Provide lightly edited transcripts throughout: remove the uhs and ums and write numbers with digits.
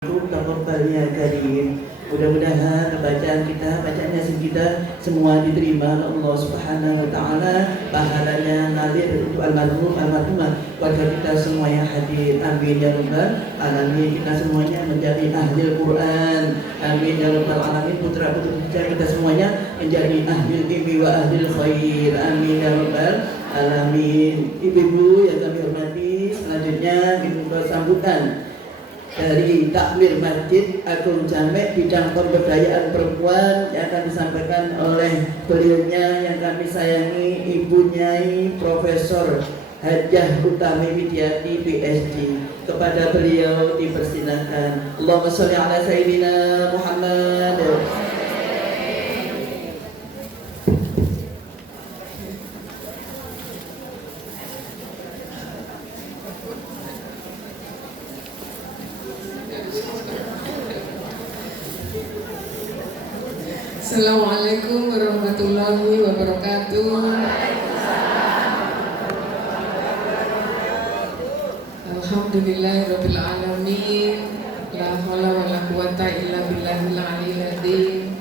Taqabbal ya karim. Mudah-mudahan bacaan ngaji kita semua diterima oleh Allah Subhanahu wa taala, pahalanya ngalir untuk almarhumah warga kita semua yang hadir. Amin ya rabbal alamin. Kita semuanya menjadi ahli Quran. Amin ya rabbal alamin. Putra-putri kita semuanya menjadi ahli ilmi wa ahli khair. Amin ya rabbal alamin. Ibu-ibu yang kami hormati, selanjutnya kita sambutan dari takmir masjid Agung Jamek bidang pemberdayaan perempuan yang akan disampaikan oleh beliaunya yang kami sayangi, Ibu Nyai Profesor Hajah Utami Widiati PhD. Kepada beliau dipersilakan. Allahumma sholli ala sayyidina Muhammad. Assalamualaikum warahmatullahi wabarakatuh. Alhamdulillahirabbil alamin. La haula wala quwata illa billahil aliyil azim.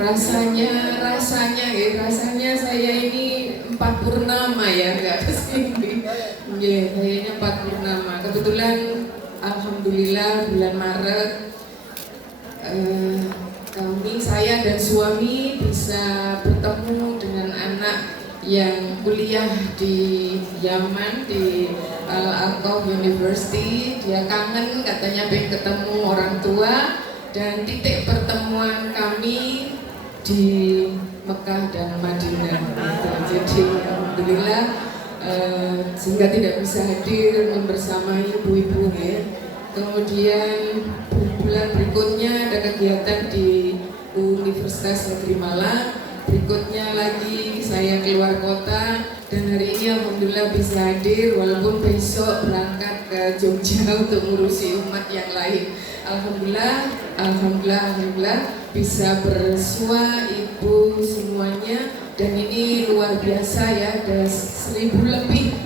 Rasanya saya ini 4 purnama ya, enggak kesini. Kayaknya 4 purnama. Kebetulan alhamdulillah bulan Maret saya dan suami bisa bertemu dengan anak yang kuliah di Yaman di Al-Aqab University. Dia kangen, katanya pengen ketemu orang tua, dan titik pertemuan kami di Mekah dan Madinah. Jadi alhamdulillah sehingga tidak bisa hadir membersamai ibu-ibu ya. Kemudian bulan berikutnya ada kegiatan di Universitas Negeri Malang. Berikutnya lagi saya keluar kota, dan hari ini alhamdulillah bisa hadir walaupun besok berangkat ke Jogja untuk ngurusi umat yang lain. Alhamdulillah bisa bersua ibu semuanya, dan ini luar biasa ya, ada 1000 lebih.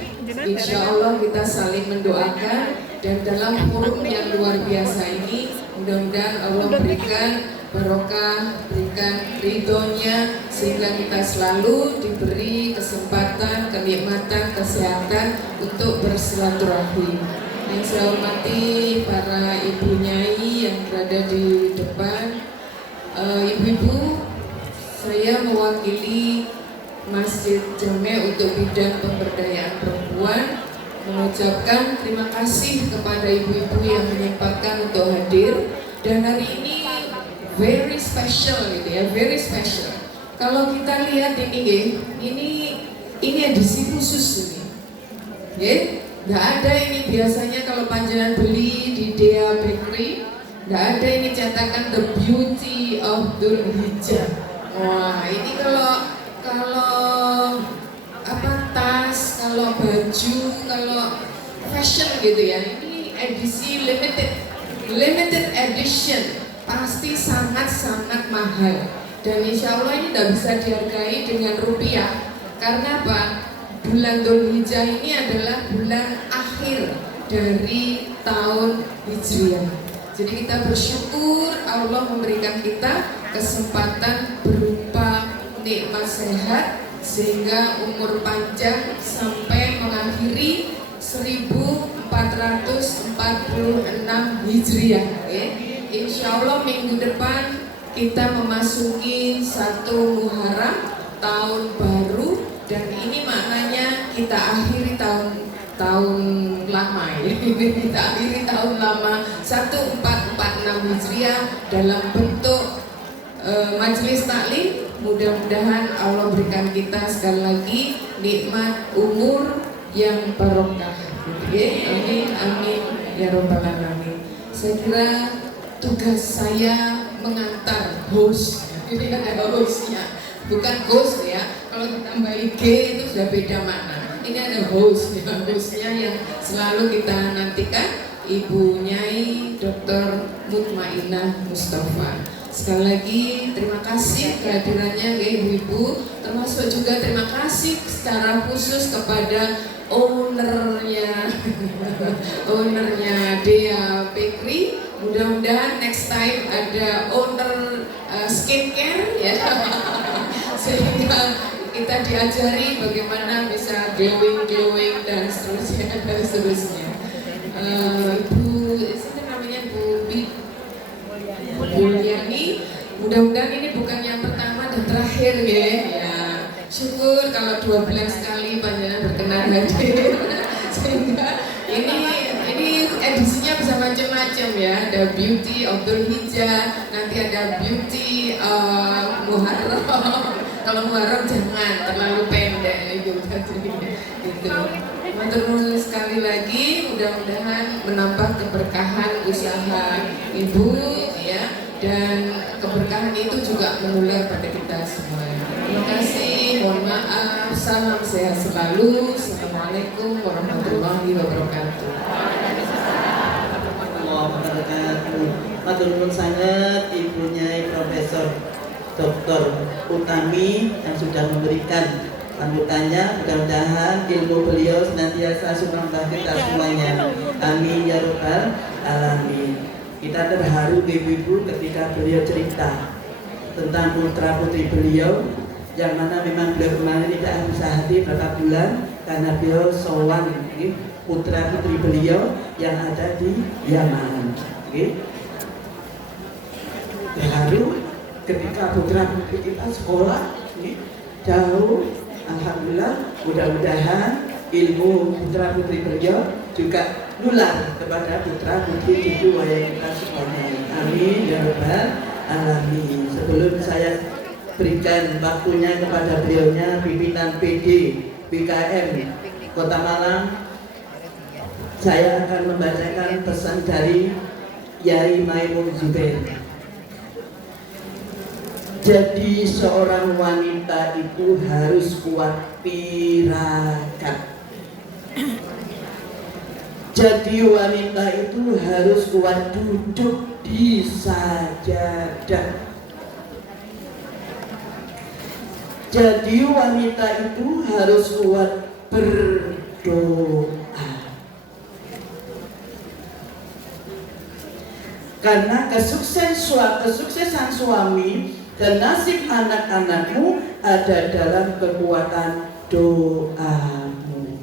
Insya Allah kita saling mendoakan, dan dalam forum yang luar biasa ini mudah-mudahan Allah berikan barokah, berikan ridhonya, sehingga kita selalu diberi kesempatan, kenikmatan, kesehatan untuk bersilaturahmi. Yang saya hormati para ibu nyai yang berada di depan, ibu-ibu, saya mewakili Masjid Jamek untuk bidang pemberdayaan perempuan mengucapkan terima kasih kepada ibu-ibu yang menyempatkan untuk hadir, dan hari ini very special gitu ya, very special. Kalau kita lihat ini edisi khusus ini, nggak ada ini biasanya kalau panjenengan beli di Dea Bakery, nggak ada ini cetakan The Beauty of Dhul Hijjah. Wah, ini kalau tas, kalau baju, kalau fashion gitu ya, ini edisi limited edition, pasti sangat-sangat mahal, dan insya Allah ini tidak bisa dihargai dengan rupiah. Karena apa? Bulan Dzulhijjah ini adalah bulan akhir dari tahun Hijriah. Jadi kita bersyukur Allah memberikan kita kesempatan berupa nikmat sehat, sehingga umur panjang sampai mengakhiri 1446 Hijriah. Insya Allah minggu depan kita memasuki 1 Muharram, tahun baru, dan ini maknanya kita akhiri tahun lama ya. Kita akhiri tahun lama 1446 Hijriah dalam bentuk majelis taklim. Mudah-mudahan Allah berikan kita sekali lagi nikmat umur yang barokah. Amin amin ya rabbal alamin. Saya kira tugas saya mengantar host. Ini ada hostnya, bukan host ya. Kalau ditambah IG itu sudah beda makna. Ini ada hostnya yang selalu kita nantikan, Ibu Nyai Dr. Mutmainah Mustafa. Sekali lagi terima kasih kehadirannya ya ibu-ibu, termasuk juga terima kasih secara khusus kepada ownernya ownernya Dea Bakery. Mudah-mudahan next time ada owner skincare ya, sehingga kita diajari bagaimana bisa glowing dan seterusnya. Ibu, itu namanya Bu Mulyani. Mudah-mudahan ini bukan yang pertama dan terakhir ya. Syukur kalau 2 bulan sekali panjenengan berkenan hadir. Sehingga ini edisinya bisa macam-macam ya. Ada beauty Abdul Hijjah, nanti ada beauty Muharram. Kalau Muharram jangan terlalu pendek gitu. Matur sekali lagi, mudah-mudahan menambah keberkahan usaha Ibu ya, dan keberkahan itu juga menular pada kita semua. Terima kasih, mohon maaf, salam sehat selalu. Assalamualaikum warahmatullahi wabarakatuh. Matur nuwun sangat ibunya Profesor Dr. Utami yang sudah memberikan sambutannya. Mudah-mudahan ilmu beliau senantiasa menambah kita semuanya. Amin ya rabbal alamin. Kita terharu ibu-ibu ketika beliau cerita tentang putra putri beliau, yang mana memang beliau kemarin tidak bisa hadir berapa bulan karena beliau sowan putra putri beliau yang ada di Yaman. Terharu ketika putra putri kita sekolah jauh. Alhamdulillah, mudah-mudahan ilmu putra putri beliau juga nular kepada putra putri cucu wayang kita semuanya. Amin ya rabbal alamin. Sebelum saya berikan waktunya kepada beliaunya, pimpinan PD BKM Kota Malang, saya akan membacakan pesan dari Yai Maimun Zubair. Jadi seorang wanita itu harus kuat tirakat. Jadi wanita itu harus kuat duduk di sajadah. Jadi wanita itu harus kuat berdoa. Karena kesuksesan suami dan nasib anak-anakmu ada dalam kekuatan doamu.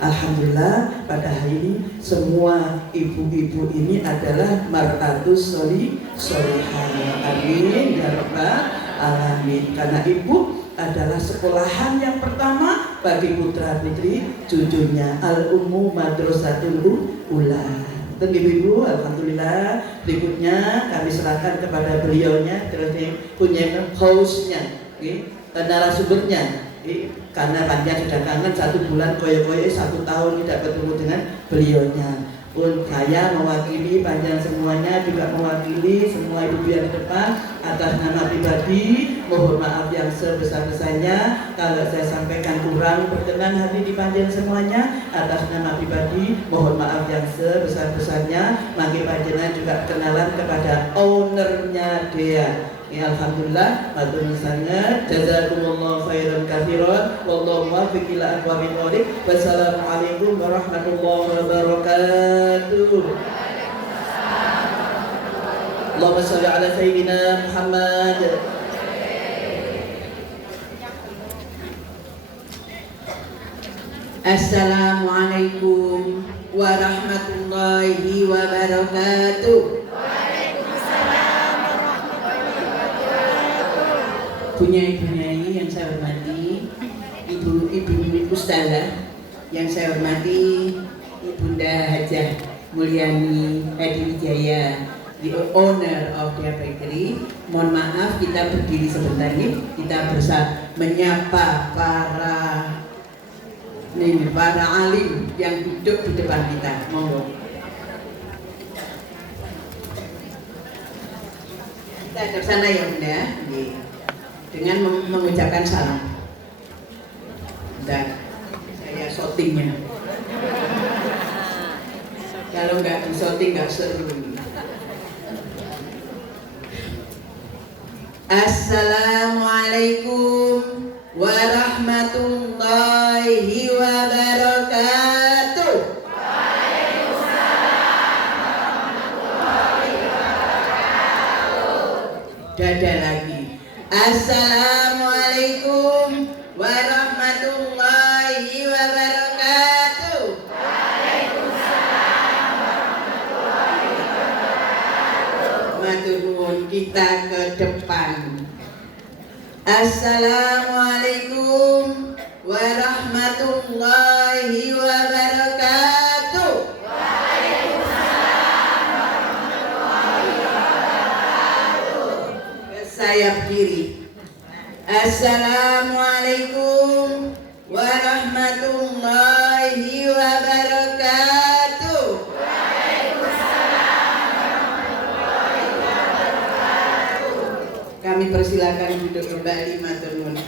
Alhamdulillah, pada hari ini semua ibu-ibu ini adalah mar'atus solihah. Amin ya rabbal alamin. Karena ibu adalah sekolahan yang pertama bagi putra putri cucunya. Al-Ummu Madrasatul Ula. Dan ibu-ibu, alhamdulillah, berikutnya kami serahkan kepada beliaunya, terus punya hostnya, narasumbernya. Karena panjang sudah kangen 1 bulan, koyo-koyo 1 tahun tidak ketemu dengan beliaunya. Pun saya mewakili panjang semuanya, juga mewakili semua ibu yang di depan, atas nama pribadi mohon maaf yang sebesar-besarnya kalau saya sampaikan kurang berkenan hati di panjang semuanya. Atas nama pribadi mohon maaf yang sebesar-besarnya. Mangke panjenengan juga kenalan kepada ownernya Dea. Ya, alhamdulillah, matur sangat. Jazakumullah khairan katsiran. Wallahu muwaffiq ila aqwamit thoriq. Wassalamualaikum warahmatullahi wabarakatuh. Allahumma shalli ala sayyidina Muhammad. Assalamualaikum warahmatullahi wabarakatuh. Bunyai-bunyai yang saya hormati, ibu-ibu ustazah yang saya hormati, Ibunda Hajah Mulyani Hadiwijaya, the owner of Dea Bakery. Mohon maaf kita berdiri sebentar nih, kita berusaha menyapa para alim yang duduk di depan kita. Monggo. Kita ke sana ya Bunda. Dengan mengucapkan salam. Dan saya shootingnya. Kalau nggak di shooting nggak seru. Assalamualaikum warahmatullahi wabarakatuh. dada lagi. Assalamualaikum warahmatullahi wabarakatuh. Waalaikumsalam warahmatullahi wabarakatuh. Matur nuwun, kita ke depan. Assalamualaikum warahmatullahi wabarakatuh. Waalaikumsalam warahmatullahi wabarakatuh. Ke sayap kiri. Assalamualaikum warahmatullahi wabarakatuh. Waalaikumsalam warahmatullahi wabarakatuh. Kami persilakan duduk kembali, matur nuwun.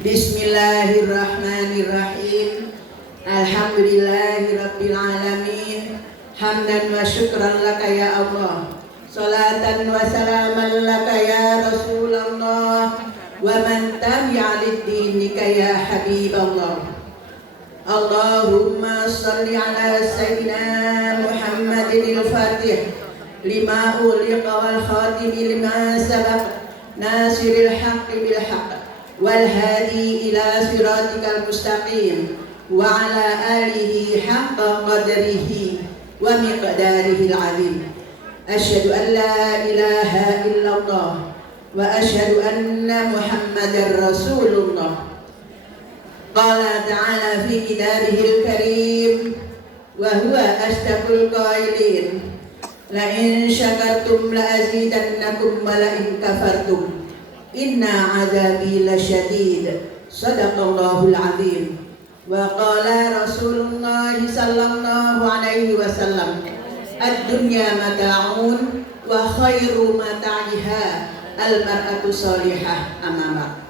Bismillahirrahmanirrahim. Alhamdulillahirabbil alamin. Hamdan wa syukran laka ya Allah. Salatan wa salaman laka ya Rasulullah. Wa man tabi'a lid-dinika ya Habiballah. Allahumma salli ala sayyidina Muhammadin al-Fatih lima uliqa wal khatimi lima sabaq nasiril haqqi bil haqq wal hadi ila siratikal mustaqim wa ala alihi haqqa qadrihi wa miqdarihi al-azim. Asyhadu an la ilaha illallah wa asyhadu anna Muhammadar Rasulullah. Qala ta'ala fi kitabihil karim wa huwa asdaqul qailin la in syakartum la azidannakum wa la in kafartum inna azabi lasyadid. Sadaqallahul azim. Wa qala Rasulullah sallallahu alaihi wasallam, ad-dunya mata'un wa khairu mata'iha al-mar'atu sholihah amama.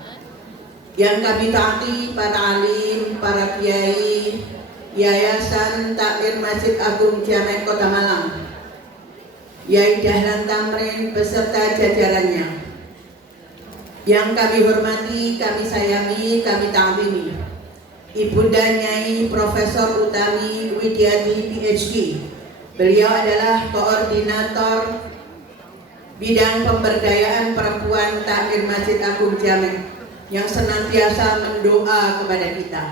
Yang kami taati para alim, para kiai, Yayasan Takmir Masjid Agung Jamek Kota Malang, Yai Dahlan Tamrin beserta jajarannya. Yang kami hormati, kami sayangi, kami ta'zimi Ibunda Nyai Profesor Utami Widyati PhD. Beliau adalah koordinator bidang pemberdayaan perempuan Takmir Masjid Agung Jamek, yang senantiasa mendoa kepada kita,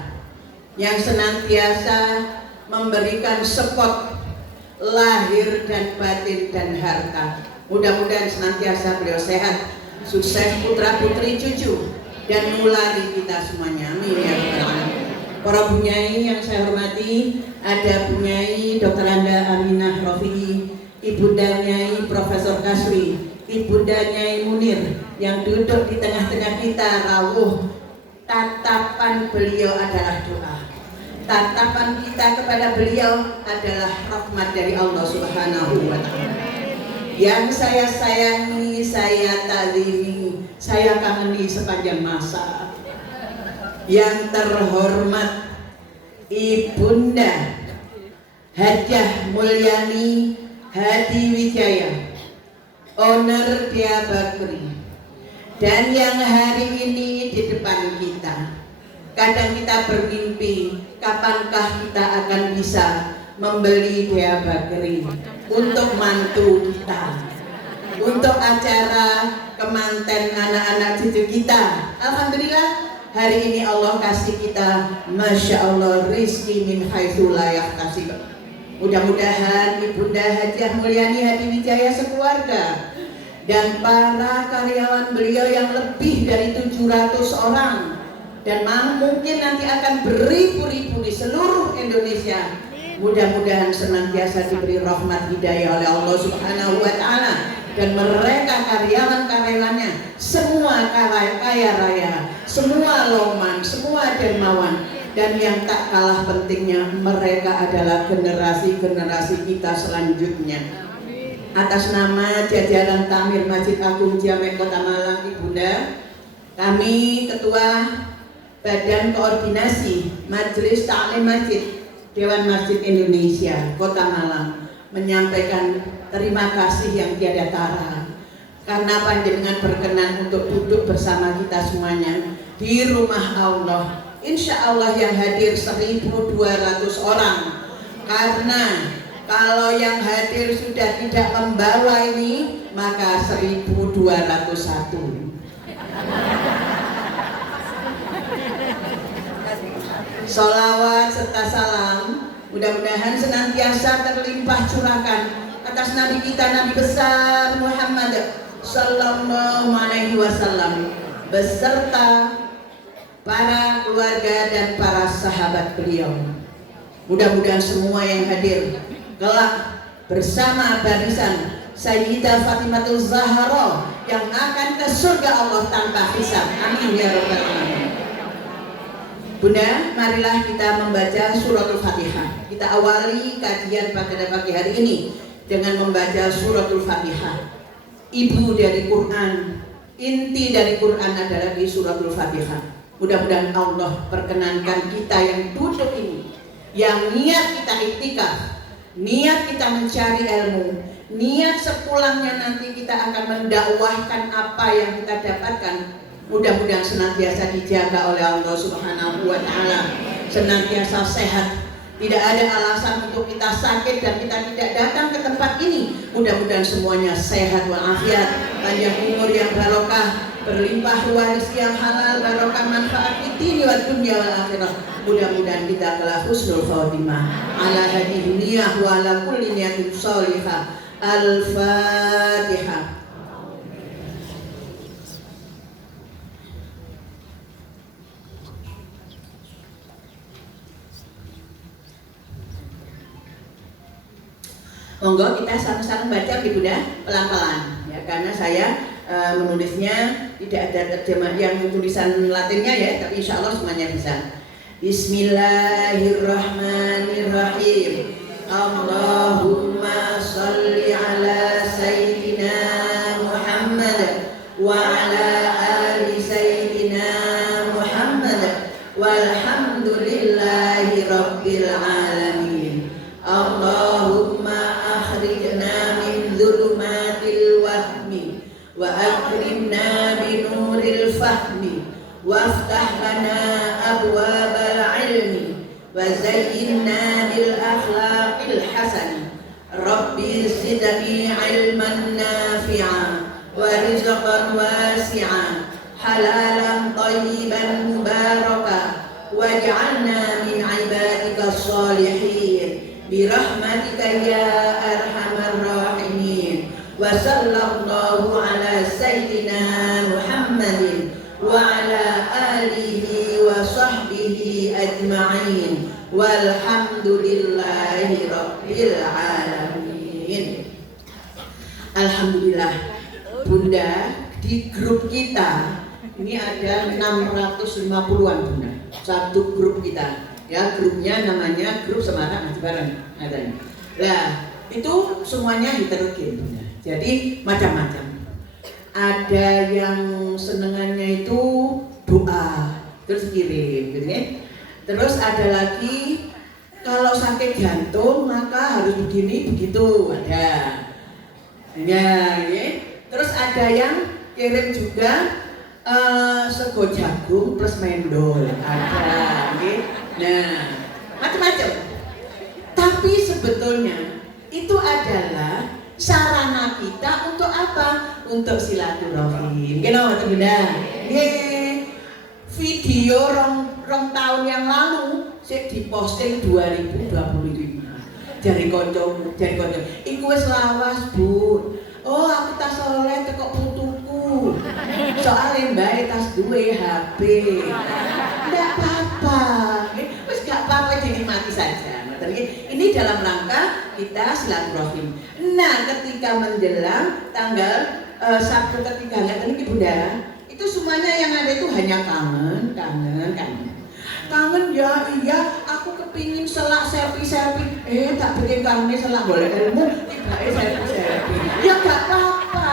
yang senantiasa memberikan support lahir dan batin dan harta. Mudah-mudahan senantiasa beliau sehat, sukses putra putri cucu, dan nulari kita semuanya. Amin ya rabbal alamin. Para bunyai yang saya hormati, ada Bunyai Dr. Anda Aminah Rofi'i, Ibunda Nyai Profesor Kasri, Ibunda Nyai Munir yang duduk di tengah-tengah kita rawuh. Tatapan beliau adalah doa. Tatapan kita kepada beliau adalah rahmat dari Allah Subhanahu wa ta'ala. Yang saya sayangi, saya ta'zimi, saya kangeni sepanjang masa. Yang terhormat Ibunda Hajah Mulyani Hadi Wijaya, owner Dia Bakri, dan yang hari ini di depan kita. Kadang kita bermimpi, kapankah kita akan bisa membeli Dia Bakri untuk mantu kita, untuk acara kemanten anak-anak cucu kita. Alhamdulillah, hari ini Allah kasih kita, Masya Allah, rizki min haitsu la yahtasib. Mudah-mudahan Ibunda Hajah Mulyani Hadi Wijaya sekeluarga dan para karyawan beliau yang lebih dari 700 orang, dan mungkin nanti akan beribu-ribu di seluruh Indonesia, mudah-mudahan senantiasa diberi rahmat hidayah oleh Allah Subhanahu wa ta'ala. Dan mereka karyawan-karyawannya semua kaya raya, semua loman, semua dermawan, dan yang tak kalah pentingnya, mereka adalah generasi-generasi kita selanjutnya. Atas nama jajaran Takmir Masjid Agung Jamek Kota Malang, Ibunda, kami Ketua Badan Koordinasi Majelis Taklim Masjid Dewan Masjid Indonesia Kota Malang menyampaikan terima kasih yang tiada tara karena panjenengan berkenan untuk duduk bersama kita semuanya di rumah Allah. Insya Allah yang hadir 1.200 orang, karena Kalau yang hadir sudah tidak membawa ini, maka 1201. Sholawat serta salam mudah-mudahan senantiasa terlimpah curahkan atas Nabi kita, Nabi besar Muhammad Sallallahu Alaihi Wasallam beserta para keluarga dan para sahabat beliau. Mudah-mudahan semua yang hadir kelak bersama barisan Sayyidah Fatimatul Zahra yang akan ke surga Allah tanpa hisab. Amin ya rabbal alamin. Bunda, marilah kita membaca suratul Fatihah. Kita awali kajian pada pagi hari ini dengan membaca suratul Fatihah. Ibu dari Quran, inti dari Quran adalah di suratul Fatihah. Mudah-mudahan Allah perkenankan kita yang duduk ini, yang niat kita iktikaf, niat kita mencari ilmu, niat sepulangnya nanti kita akan mendakwahkan apa yang kita dapatkan. Mudah-mudahan senantiasa dijaga oleh Allah Subhanahu wa Ta'ala, senantiasa sehat. Tidak ada alasan untuk kita sakit dan kita tidak datang ke tempat ini. Mudah-mudahan semuanya sehat walafiat, panjang umur yang barokah, berlimpah ruah rezeki yang halal, barokah manfaat di dini wa dunya wal akhirah. Mudah-mudahan kita telah husnul khatimah ala hadhihi niyah wa ala kulli niyatin shalihah. Al-Fatihah. Monggo kita sama-sama baca Ibu Bunda pelan-pelan ya, karena saya menulisnya tidak ada terjemah yang tulisan Latinnya ya, tapi insya Allah semuanya bisa. Bismillahirrahmanirrahim. Allahumma sholli ala Sayyidina Muhammad wa ala ali Sayyidina Muhammad walhamdulillahi rabbil alamin. Allahumma akhrijna min dhulumatil wahmi wa akrimna binuril fahmi waftah lana abwabal ilmi wa zayyinna bil akhlaqil hasani. Rabbi zidni ilman nafi'a wa rizqan wasi'a halalan tayyiban mubaraka waj'alna min ibadika sholihin birahmatika ya arhamar rahimin. Wa sallallahu ala sayyidina Muhammadin wa ala alihi wa sahbihi ajma'in walhamdulillahi rabbil alamin. Alhamdulillah Bunda, di grup kita ini ada 650-an Bunda, satu grup kita ya, grupnya namanya grup Semarang bareng ada. Nah itu semuanya heterogen Bunda, jadi macam-macam. Ada yang senengannya itu doa terus kirim gitu kan. Terus ada lagi kalau sakit jantung maka harus begini begitu, ada ya, ya. Terus ada yang kirim juga sego jagung plus mendol, ada gitu. Nah macam-macam. Tapi sebetulnya itu adalah sarana kita untuk apa? Untuk silaturahim. Kenapa Bunda? Video rong tahun yang lalu saya diposting 2025. Dari konco. Iku wis lawas, Bu. Oh, aku tas soleh teko putuku. Soalnya mbak tas duwe HP. Enggak apa-apa. Wis gak apa-apa, dinikmati saja. Ini dalam rangka kita silaturahim. Nah, ketika menjelang tanggal Sabtu ketiga ini Bunda, itu semuanya yang ada itu hanya kangen. Kangen ya, iya, aku kepingin selak selfie. Tak bikin kangen selak boleh ilmu, tiba-tiba selfie. Ya gak apa-apa.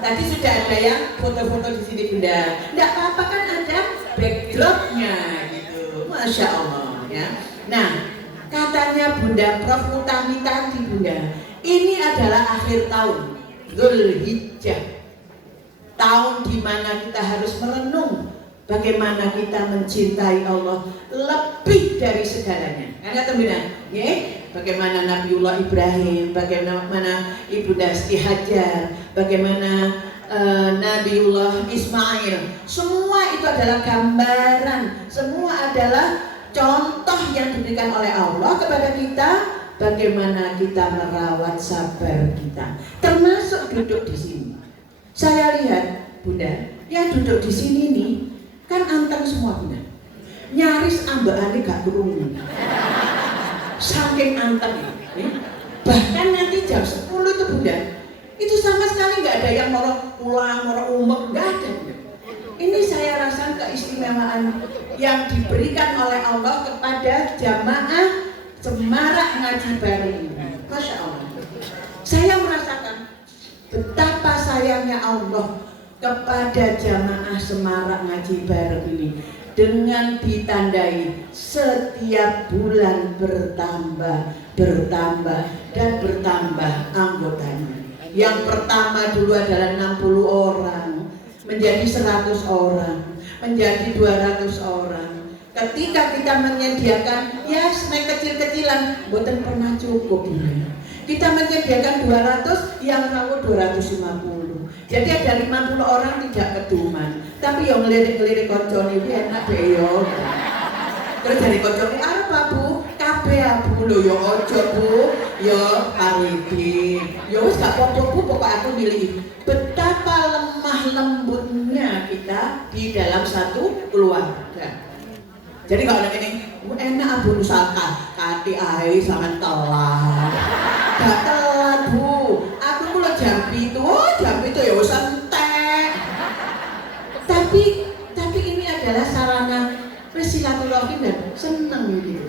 Tadi sudah ada yang foto-foto di sini Bunda. Gak apa-apa, kan ada backdropnya gitu. Masya Allah ya. Nah, katanya Bunda Prof Utami tadi Bunda, ini adalah akhir tahun Dzulhijjah, tahun di mana kita harus merenung bagaimana kita mencintai Allah lebih dari segalanya. Kan kata Bunda, bagaimana Nabiullah Ibrahim, bagaimana Ibunda Siti Hajar, bagaimana Nabiullah Ismail. Semua itu adalah gambaran, semua adalah contoh yang diberikan oleh Allah kepada kita, bagaimana kita merawat sabar kita, termasuk duduk di sini. Saya lihat Bunda, yang duduk di sini nih kan anteng semua Bunda, nyaris ambekane gak kerungu, saking anteng ini. Bahkan nanti jam 10 itu Bunda, itu sama sekali nggak ada yang mau pulang, mau umek, nggak ada. Ini saya rasa keistimewaan yang diberikan oleh Allah kepada jamaah Semarak Ngaji Baru ini. Masya Allah. Saya merasakan betapa sayangnya Allah kepada jamaah Semarak Ngaji Baru ini, dengan ditandai setiap bulan bertambah dan bertambah anggotanya. Yang pertama dulu adalah 60 orang, menjadi 100 orang, menjadi 200 orang. Ketika kita menyediakan ya snack kecil-kecilan, bukan pernah cukup. Kita menyediakan 200, yang rawuh 250. Jadi ada 50 orang tidak keduman. Tapi yang ngelirik-ngelirik koncone iki enak deh yo. Terus dari koncone apa Bu? Kabeh Bu lho yo ojo Bu. Yo Arifin, yo wis gak apa-apa Bu, pokok aku milih. Betapa lemah lembutnya kita di dalam satu keluarga. Jadi kalau ada ini, enak Bu Nusaka, kati ae sangat telat. Gak telat Bu, aku ku lo jam itu ya wis entek. Tapi ini adalah sarana silaturahim dan seneng gitu.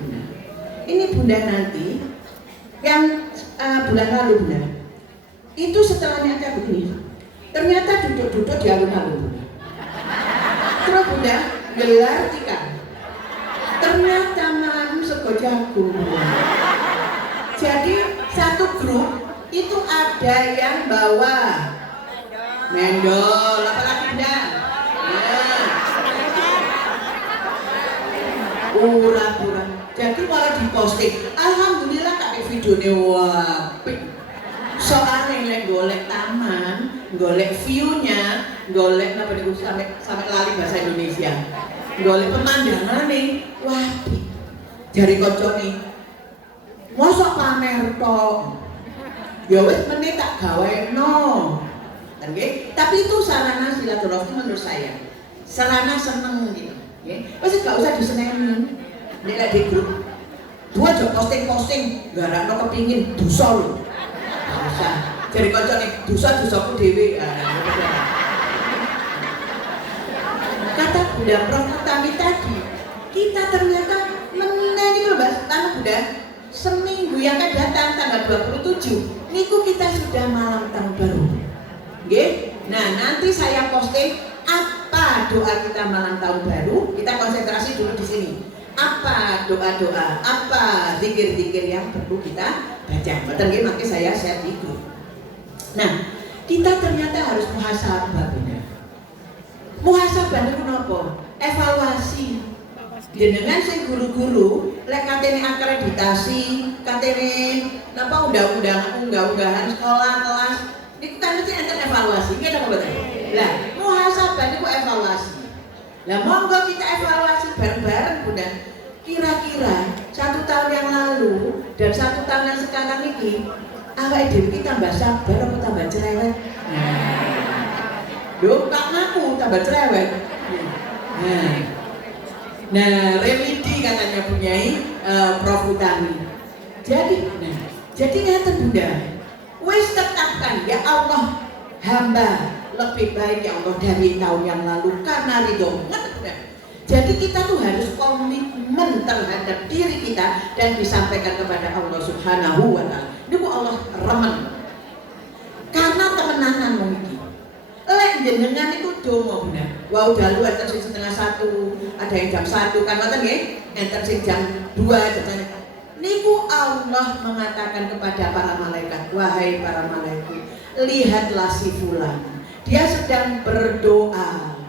Ini Bunda nanti yang bulan lalu Bunda, itu setelahnya ada begini, ternyata duduk-duduk di alun-alun Bunda. Terus Bunda gelar tikar, ternyata malam sego jagung Bunda. Jadi satu grup itu ada yang bawa mendol, apa lagi Bunda? Urap-urap. Jadi malah diposting. Alhamdulillah kakek videonya apik. Soalnya lek golek taman, golek view-nya, golek apa niku sampai lali bahasa Indonesia. Golek pemandangan nih, apik. Jari koncone. Mosok pamer tok. Ya wis meneh tak gaweno. Nggih, tapi itu sarana silaturahmi menurut saya. Sarana seneng gitu. Pasti gak usah diseneni. Nek lek di grup dua aja posting-posting garakno kepingin dosa lho. Gak usah. Jadi koncone dosa-dosaku dhewe. Kata Bunda Prof Utami tadi, kita ternyata meneni lho Mbak Bunda, seminggu yang akan datang tanggal 27 niku kita sudah malam tahun baru. Nggih. Nah, nanti saya posting apa doa kita malam tahun baru, kita konsentrasi dulu di sini. Apa doa-doa, apa zikir-zikir yang perlu kita baca. Betul nggih, makanya saya share di grup. Nah, kita ternyata harus muhasabah benar. Muhasabah niku napa? Evaluasi. Jenengan sing guru-guru, lek katene akreditasi, katene napa undang-undahan sekolah kelas, niku kan mesti enten evaluasi. Nggih napa mboten? Lah, muhasabah niku evaluasi. Lah monggo kita evaluasi bareng-bareng Bunda. Kira-kira 1 tahun yang lalu dan 1 tahun yang sekarang ini, awake dhewe iki tambah sabar apa tambah cerewet? Lho, tak ngaku tambah cerewet. Nah, remedi katanya punyai Prof Utami. Jadi ngeten Bunda. Wis tetapkan ya Allah, hamba lebih baik ya Allah dari tahun yang lalu karena ridho. Jadi kita tuh harus komitmen terhadap diri kita dan disampaikan kepada Allah Subhanahu wa Ta'ala. Ini kok Allah remen. Karena temenanan mungkin. Lek jenengan itu dongo Bunda. Wah dalu enten sing setengah 1, ada yang jam 1 kan ngoten nggih? Enten sing jam 2 jam. Niku Allah mengatakan kepada para malaikat, wahai para malaikat, lihatlah si fulan. Dia sedang berdoa.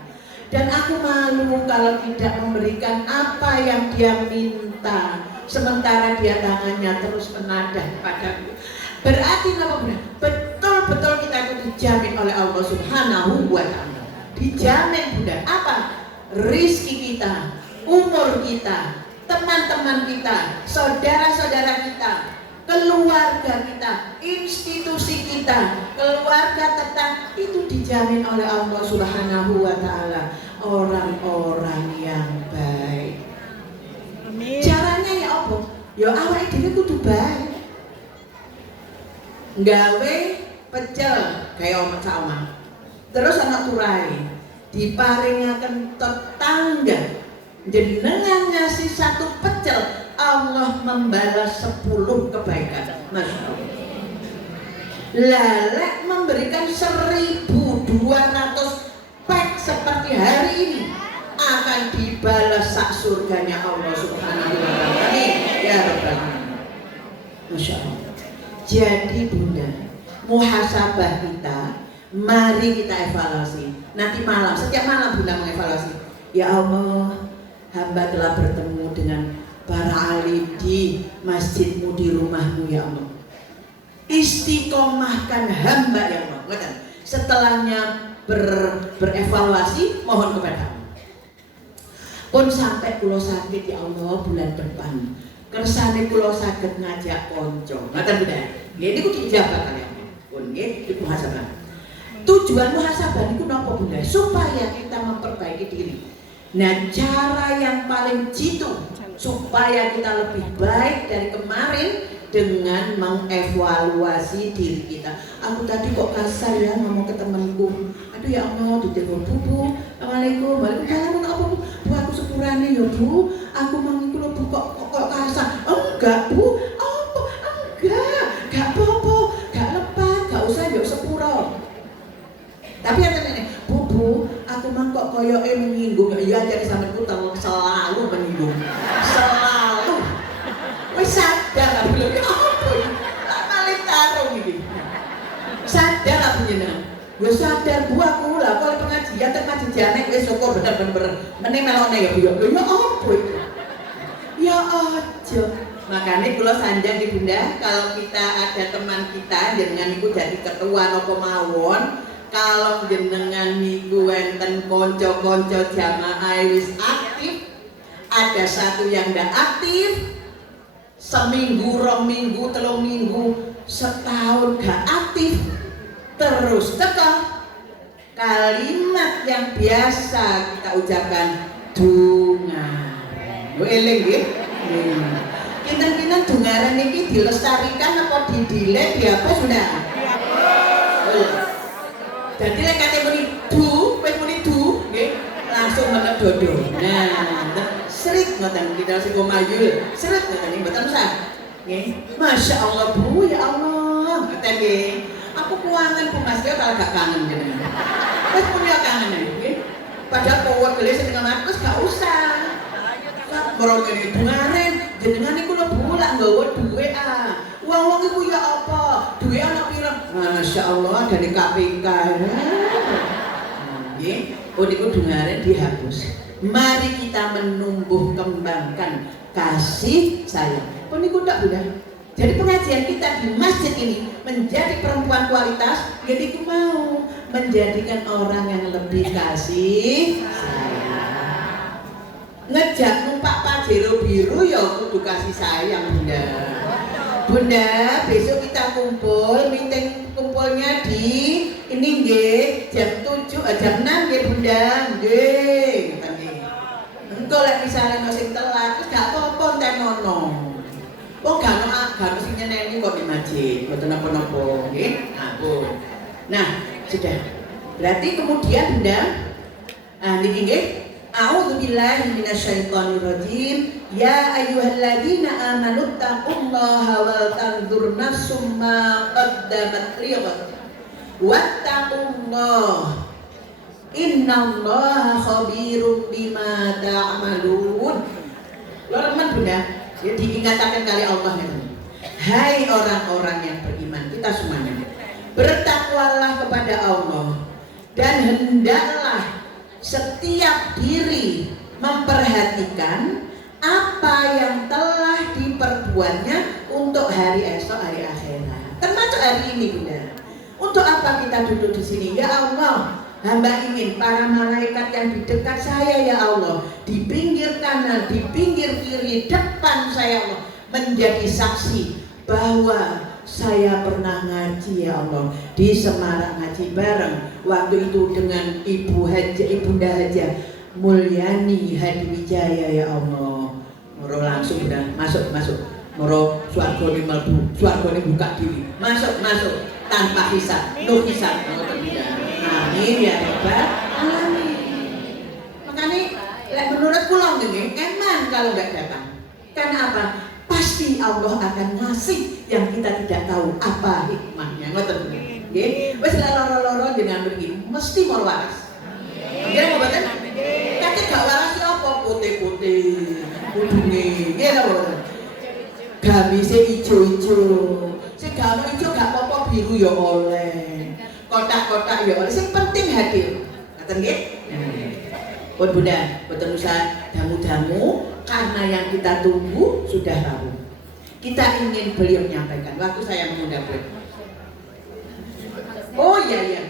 Dan aku malu kalau tidak memberikan apa yang dia minta. sementara dia tangannya terus menadah padaku. Berarti apa Bunda? Betul-betul kita itu dijamin oleh Allah Subhanahu wa Ta'ala. Dijamin Bunda. Apa? Rizki kita, umur kita, teman-teman kita, saudara-saudara kita, keluarga kita, institusi kita, keluarga tetangga itu dijamin oleh Allah Subhanahu wa Ta'ala. Orang-orang yang baik. Amin. Caranya ya apa? Ya awake dhewe kudu baik. Gawe pecel kayak omah sama. Terus ana turai diparingaken tetangga. Jenengan ngasih satu pecel, Allah membalas 10 kebaikan. Masya Allah. Lalek memberikan 1.200 pek seperti hari ini akan dibalas sak surganya Allah Subhanahu wa Ta'ala. Amin ya rabbal alamin. Masya Allah. Jadi Bunda, muhasabah kita, mari kita evaluasi. Nanti malam, setiap malam Bunda mengevaluasi. Ya Allah, hamba telah bertemu dengan para alim di masjidmu, di rumahmu ya Allah. Istiqomahkan hamba ya Allah. Setelahnya berevaluasi, mohon kepadamu. Pun sampai pulau sakit ya Allah bulan depan. Kersane kula saged ngajak kanca. Ngaten Bunda. Nggih niku dijabah kalian. Pun nggih di muhasabah. Tujuan muhasabah niku napa Bunda? Supaya kita memperbaiki diri. Nah, cara yang paling jitu supaya kita lebih baik dari kemarin dengan mengevaluasi diri kita. Aku tadi kok kasar ya ngomong ke temanku. Aduh ya Allah, ditelepon Bu. Assalamualaikum. Waalaikumsalam. Apa Bu? Bu aku sepurane ya Bu. Aku mau iku lho Bu kok kasar. Enggak Bu. Apa? Enggak. Gak apa-apa. Gak lepas, gak usah yuk sepuro. Tapi yang ini, Bu, aku mah kok koyoke menyinggung. Iya jadi sampeku selalu menyinggung. Selalu. Wis sadar lah belum ya apa iki? Lah malih tarung iki. Sadar lah jenengan. Wis sadar Bu aku lah kalau pengajian teng jamek wis syukur bener-bener meneh melone ya Bu. Ya apa iki? Ya aja. Makanya kula sanjang di Bunda, kalau kita ada teman kita jenengan niku jadi ketua napa mawon, kalau jenengan niku enten kanca-kanca jamaah wis aktif, ada satu yang ndak aktif, seminggu, 2 minggu, 3 minggu, setahun gak aktif, terus teka kalimat yang biasa kita ucapkan dungaren. Lho eling nggih? Kinten-kinten dungaren iki dilestarikan apa didile dihapus sudah? Jadi lek kate muni du, kowe muni du, nggih, langsung menedodo. Nah, srit ngoten kita sing mayul, srit ngoten mboten usah. Nggih. Masya Allah Bu, ya Allah. Ngoten nggih. Aku kuangan Bu Mas ya kalau gak kangen jenengan. Wis punya kangen nggih. Padahal kowe gele sing dengan aku gak usah. Merong ini dungaren, jenengan niku lho Bu lak nggawa dhuwit ah. Wong-wong iku ya apa? Dhuwit ana pira? Masya Allah dari KPK. Nggih, oh niku dungaren dihapus. Mari kita menumbuh kembangkan kasih sayang. Oh niku ndak Bunda. Jadi pengajian kita di masjid ini menjadi perempuan kualitas, jadi aku mau menjadikan orang yang lebih kasih sayang. Ngejak numpak Pajero biru ya kudu kasih sayang Bunda. Bunda, besok kita kumpul, meeting kumpulnya di ini nggih jam 7, jam 6 nggih Bunda. Nggih. Engko lek misale ono sing telat, gak apa-apa tenono. Wong gak sing nyeneni kok di masjid, mboten napa-napa nggih. Nah, sudah. Berarti kemudian Bunda niki nggih A'udzubillahi minasyaitonirrajim. Ya ayyuhalladzina amanu taqullaha wal tanzur nafsum ma qaddamat lighad. Wattaqullaha innallaha khabirum bima ta'malun. Lorman Bunda, ya diingatkan kali Allah ya. Hai orang-orang yang beriman, kita semuanya bertakwalah kepada Allah dan hendaklah setiap diri memperhatikan apa yang telah berbuatnya untuk hari esok, hari akhirat. Termasuk hari ini Bunda. Untuk apa kita duduk di sini? Ya Allah, hamba ingin para malaikat yang di dekat saya ya Allah, di pinggir kanan, di pinggir kiri, depan saya Allah, menjadi saksi bahwa saya pernah ngaji ya Allah di Semarang, ngaji bareng waktu itu dengan Ibunda Haja Mulyani Hadiwijaya ya Allah. Moro langsung udah masuk. Moro swargane mlebu, swargane buka diri. Masuk tanpa hisab, no hisab. Amin ya rabbal alamin. Makanya menurut kula nggih, eman kalau enggak datang. Karena apa? Pasti Allah akan ngasih yang kita tidak tahu apa hikmahnya. Ngoten nggih. Wis loro-loro jenengan mriki mesti mau waras. Nggih mboten? Kate gak waras apa putih-putih. Kudune nggih lho mboten. Gamise ijo-ijo. Sing gak ijo gak apa-apa biru ya oleh. Kotak-kotak ya oleh. Sing penting hadir. Ngoten nggih? Pun Bunda, boten usah damu-damu karena yang kita tunggu sudah tahu. Kita ingin beliau menyampaikan waktu saya mengundang beliau. Oh iya.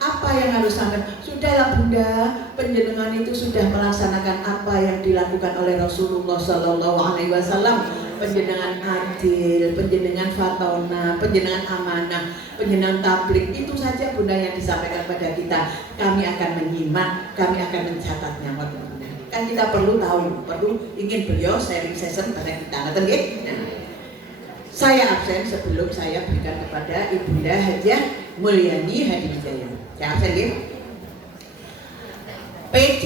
Apa yang harus sampai? Sudahlah Bunda, penjenengan itu sudah melaksanakan apa yang dilakukan oleh Rasulullah Sallallahu Alaihi Wasallam. Penjenengan adil, penjenengan fatona, penjenengan amanah, penjenengan tablik, itu saja Bunda yang disampaikan pada kita. Kami akan menyimak, kami akan mencatatnya. Kan kita perlu tahu, ingin beliau sharing session pada kita. Ngerti nggih? Saya absen sebelum saya berikan kepada Ibunda Hajah Mulyani Hadiwijaya. Saya absen nggih. PC,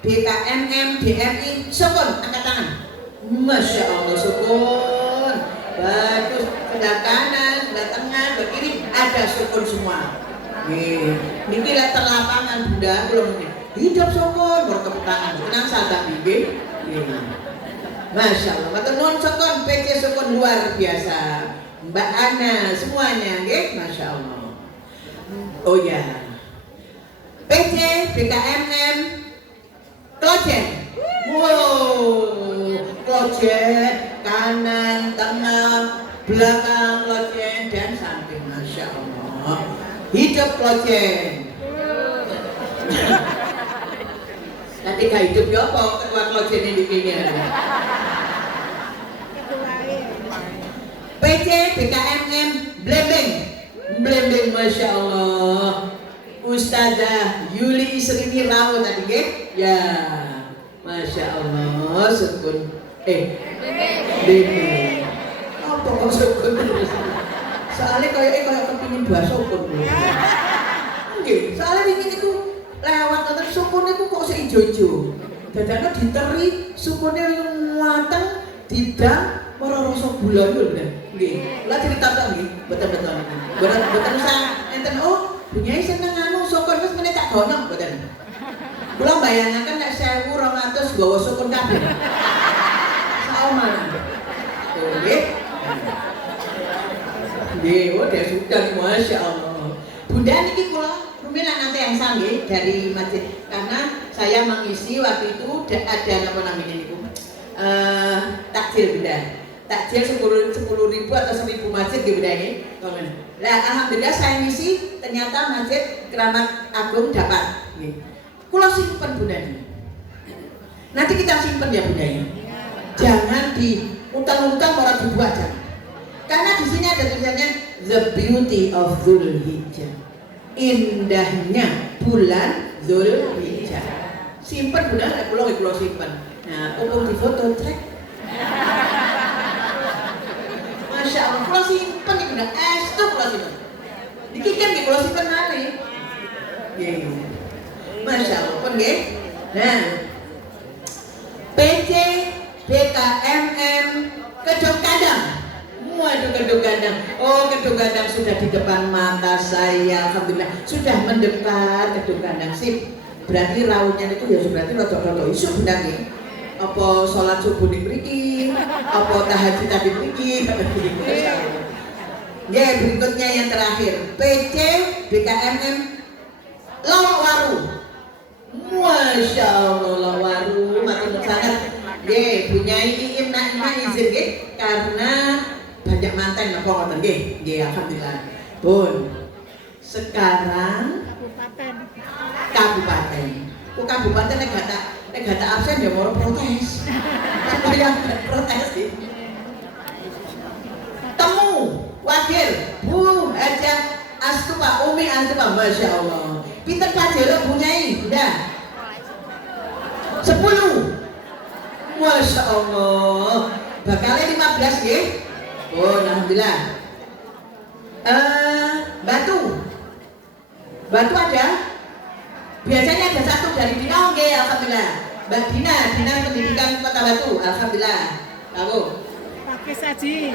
BKMM, DRI, sukun, angkat tangan. Masya Allah, sukun. Bagus, sebelah kanan, sebelah tengah, sebelah kiri, ada sukun semua. Niki letter lapangan Bunda, belum ini. Hidup sukun, berkeputangan. Tenang sahabat bibi. Masya Allah, matur nuwun sukun, PC sukun luar biasa. Mbak Ana, semuanya, nggih, Masya Allah. Oh ya, PC, BKMM, Klojen. Wow, Klojen, kanan, tengah, belakang Klojen, dan samping. Masya Allah. Hidup Klojen. Nanti gak hidup ya apa ketua Klojen ini bikinnya. PC, BKMM, Blembeng, Masya Allah. Ustazah Yuli Isrini Rawo tadi nggih? Ya, Masya Allah, sukun. Blembeng. Apa kok sukun terus? Soalnya kayak kepingin bahasa sukun. Nggih, soalnya ini itu lewat nonton sukun itu kok seijo-ijo. Dadane diteri sukunnya mateng, didang ora rasa gula lho, nggih. Lah cerita tok nggih, betul-betul. Boten usah enten Bunyai seneng anu sukun wis meneh tak gono mboten. Kula bayangaken nek 1200 nggawa sukun kabeh. Saoman. Nggih. Nggih, udah sudah Masya Allah. Bunda niki kula rumiyin nanti yang sanggih dari masjid karena saya mengisi waktu itu ada apa namanya niku? Takjil Bunda. Takjil 10.000 atau 1.000 masjid di Bunda ini. Nah, alhamdulillah saya ngisi ternyata masjid Keramat Agung dapat. Kula simpen Bunda ini. Nanti kita simpen ya Bunda ini. Jangan diutang-utang orang dibuat jangan. Karena di sini ada tulisannya The Beauty of Dzulhijjah. Indahnya bulan Dzulhijjah. Simpen Bunda, kula simpen. Nah, umum di foto trek. Masya Allah, kula simpen iki Bunda, estu kula simpen. Iki kan nggih kula simpen malih. Nggih. Masya Allah, pun nggih. Nah, PC, BKMM, Kedung Gandang. Waduh, Kedung Gandang. Oh, Kedung Gandang sudah di depan mata saya. Alhamdulillah, sudah mendekat Kedung Gandang. Sip. Berarti rawuhnya itu ya berarti rodok-rodok isu Bunda nggih. Apa sholat subuh di mriki, apa tahajud di mriki. Ya, berikutnya yang terakhir, PC, BKMM, Lawaru. Masya Allah, Lawaru, matur sangat. Ye, Bunyai Iim Naimah izin nggih karena banyak manten napa ngoten nggih. Nggih, alhamdulillah. Pun. Sekarang kabupaten. Kok kabupaten nek gak tak absen ya mau protes. Supaya protes sih. Temu wakil Bu Hajah Astupa Umi Astupa, Masya Allah. Pinter pajero Bu Nyai, udah 10. Masya Allah. Bakalnya 15 ya. Oh, alhamdulillah. Batu ada? Biasanya ada satu dari Dina, oke, alhamdulillah. Mbak Dina Pendidikan Kota Batu, alhamdulillah. Lalu pakai saji.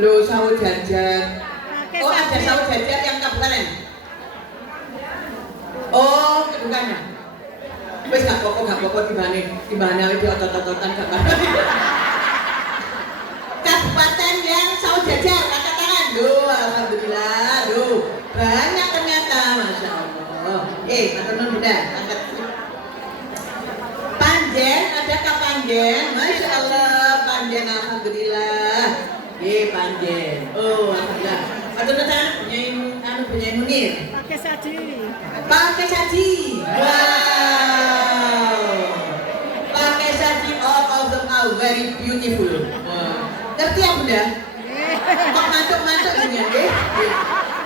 Lo sawo jajan. Pakai Oh, ada saji. sawo jajan yang kabupaten. Oh, kedukannya. Wes gak pokok di mana itu otot-ototan gak apa. Kabupaten yang sawo jajan, angkat tangan. Duh, alhamdulillah. Duh, banyak ternyata, Masya Allah. Atau non bunda, angkat. Panjen, ada Kak Panjen, Masya Allah, Panjen, alhamdulillah. Panjen. Oh, alhamdulillah. Atau non punya Munir. Pakai saji. Pakai saji. Wow. Pakai saji, all of them are very beautiful. Ngerti ya bunda? Kok mantuk-mantuk dunia deh.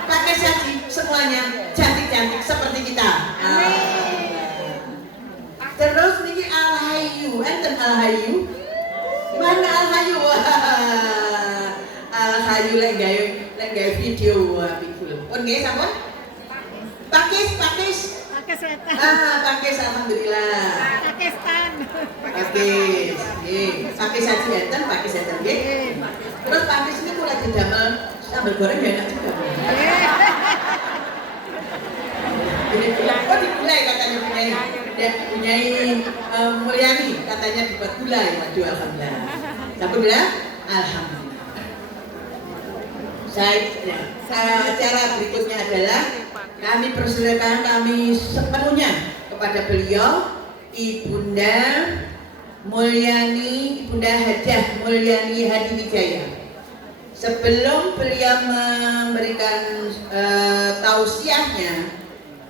Pakai saji semuanya cantik-cantik seperti kita. Terus niki Alhayu, enten Alhayu. Mana Alhayu? Wah. Alhayu lek gawe video pikul. Oh nggih sampun? Pakis. Pakai sweater. Pakis alhamdulillah. Pakai stan. Pakis. Nggih. Pakis saji enten, pakis enten nggih. Terus pakis ini mulai didamel sambal goreng ya enak juga. Ini digulai katanya punyai Mulyani katanya dibuat gulai. Waduh, alhamdulillah. Sampun ya? Alhamdulillah. Cara berikutnya adalah kami persilakan kami sepenuhnya kepada beliau Ibunda Hajah Mulyani Hadiwijaya. Sebelum beliau memberikan tausiahnya,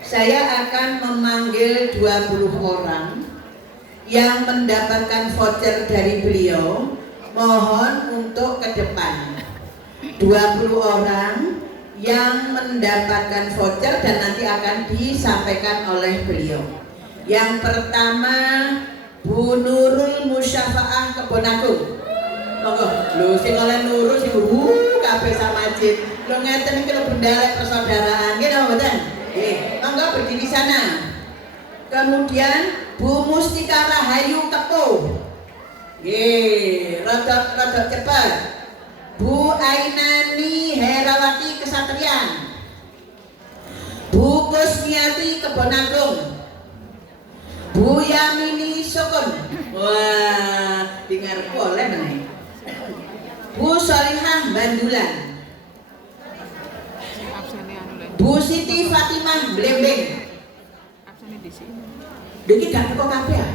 saya akan memanggil 20 orang yang mendapatkan voucher dari beliau. Mohon untuk ke depan. 20 orang yang mendapatkan voucher dan nanti akan disampaikan oleh beliau. Yang pertama Bu Nurul Musyafaah Kebonagung. Monggo, lho sing oleh Nurul sing kabeh samajid. Lho ngeten iki lho bendalek persaudaraan, nggih napa mboten? Nggih, monggo berdiri sana. Kemudian Bu Mustika Rahayu Kepo. Nggih, rada cepat. Bu Ainani Herawati Kesatrian. Bu Kusmiati Kebonagung. Bu Yamini Sukun. Wah, dengar boleh meneh. Bu Solihah Bandulan. Bu Siti Fatimah Blembeng. Iki gak teko kabeh ya?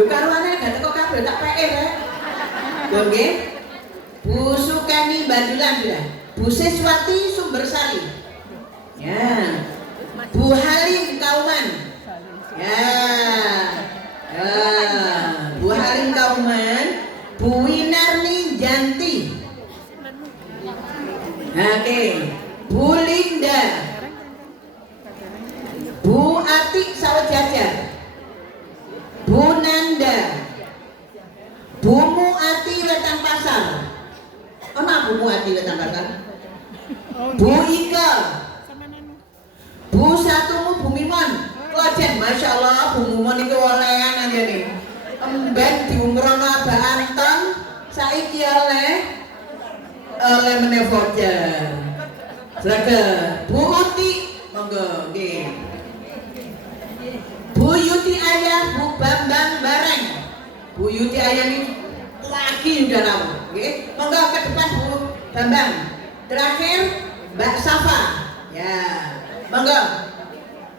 Lho karuane gak teko kabeh tak PR ya. Lho nggih. Bu Sukani Bandulan sudah. Bu Siswati Sumbersari. Ya. Bu Halim Kauman. Ya. Bu Halim Kauman. Bu Winarni Janti. Oke. Bu Linda. Bu Atik Sawajajar. Bu Nanda. Bu Muati Letang Pasar. Apa Bu Muati Letang Pasar? Bu Ika. Bu Satumu Bu Mimon. Lojen, Masya Allah Bu Mimon itu olehan aja nih. Emben diumrono Abah Anton. Saiki oleh meneh voucher. Silakan. Bu Uti, monggo nggih. Bu Yuti Ayah, Bu Bambang Bareng. Bu Yuti Ayah ini lagi udah tahu, nggih. Monggo ke depan Bu Bambang. Terakhir Mbak Safa. Ya. Monggo.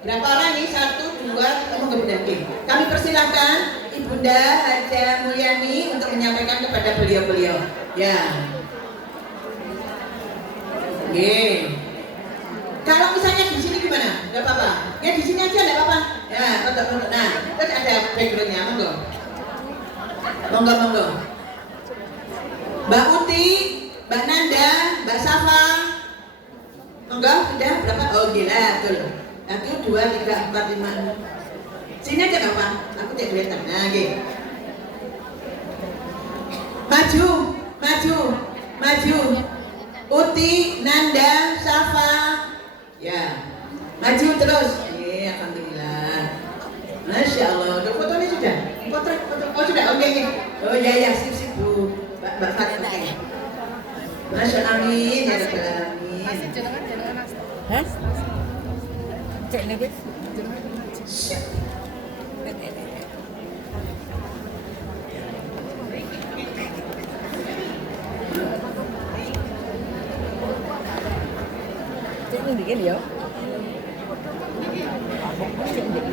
Berapa orang ini? 1, 2, monggo berhenti. Kami persilahkan Ibunda Hajah Mulyani untuk menyampaikan kepada beliau-beliau. Ya. Oke. Kalau misalnya di sini gimana? Enggak apa-apa. Ya di sini aja enggak apa-apa. Ya, foto-foto. Nah, terus ada backgroundnya, monggo. Monggo. Mbak Uti, Mbak Nanda, Mbak Safa. Monggo, sudah berapa? Oh gila, betul. 1, 2, 3, 4, 5. Sini aja enggak apa? Aku tidak kelihatan. Nah, oke. Maju. Uti, Nanda, Safa. Ya. Maju terus. Alhamdulillah. Masya Allah. Udah fotonya sudah? Foto. Oh sudah, oke. Oh ya, sip Bu. Mbak Fat, oke. Masya Allah, amin. Ya Rabbal Alamin. Hah? Cek nih, guys. Cek nih dikit ya. Cek dikit.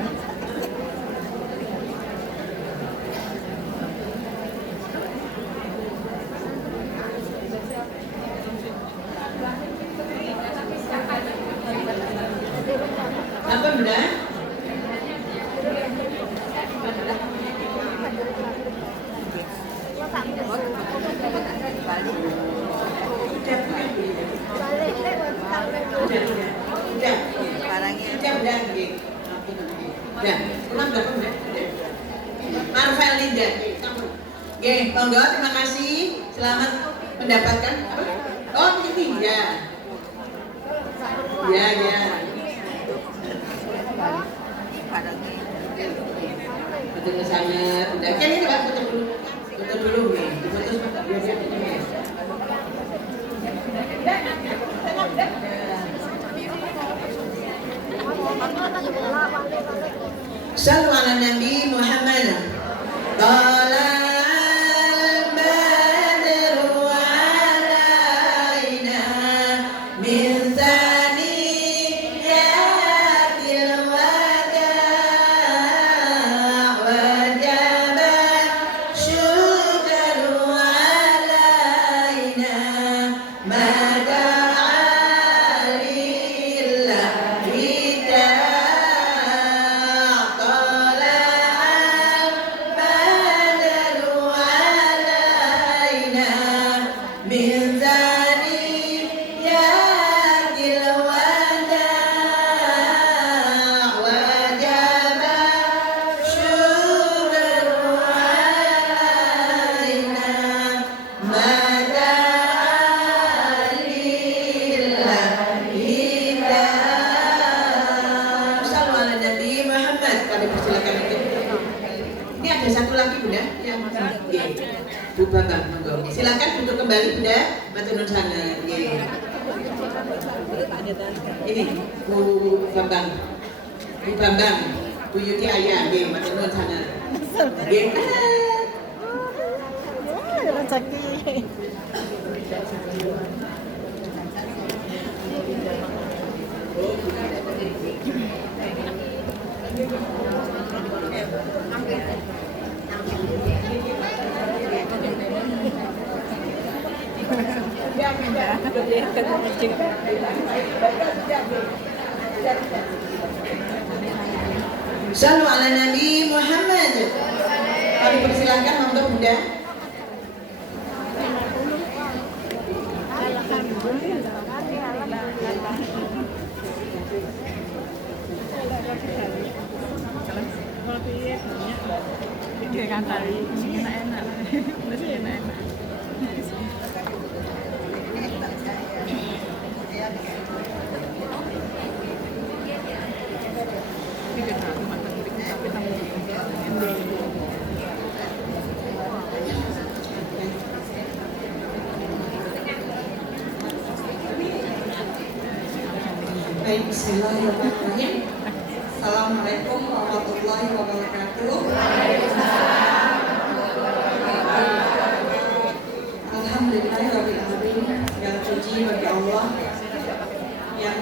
Apa Bunda? Marvel Linda. Oke, monggo, terima kasih. Selamat mendapatkan apa? Oh, ini ya. Ya. Betul ke sana. Udah. Kan ini Pak, foto dulu. Foto dulu nih. Foto biar. Sallu ala Nabi Muhammad. Bu Bambang, monggo. Silakan duduk kembali Bunda, matur nuwun sana. Ini Bu Bambang. Bu Yuti Ayah, nggih, matur nuwun sana. Nggih. Rezeki. Sallu ala Nabi Muhammad. Kami persilahkan monggo Bunda. Dia kan tadi enak-enak. Masih enak-enak. Baik, bismillahirrahmanirrahim. Assalamualaikum warahmatullahi wabarakatuh. Alhamdulillahirabbil alamin. Segala puji bagi Allah yang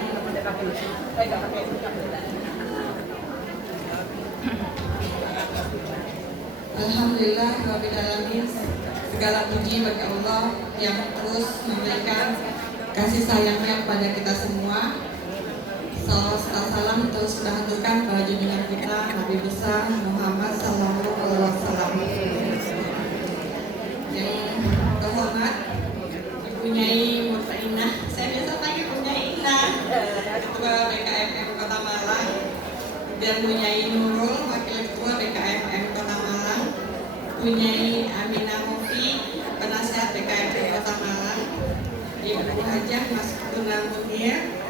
Alhamdulillahirabbil alamin. segala puji bagi Allah yang terus memberikan kasih sayangnya kepada kita semua. Salam terus kita haturkan pada junjungan kita Nabi besar Muhammad Sallallahu Alaihi Wasallam. Yang terhormat Ibu Nyai Murtainah, saya biasa panggil Ibu Nyai Inah, Ketua BKFM Kota Malang, dan Bu Nyai Nurul, Wakil Ketua BKFM Kota Malang, Bu Nyai Aminah Mufi, Penasihat BKFM Kota Malang, Ibu Hajah Mas Tunang Munir,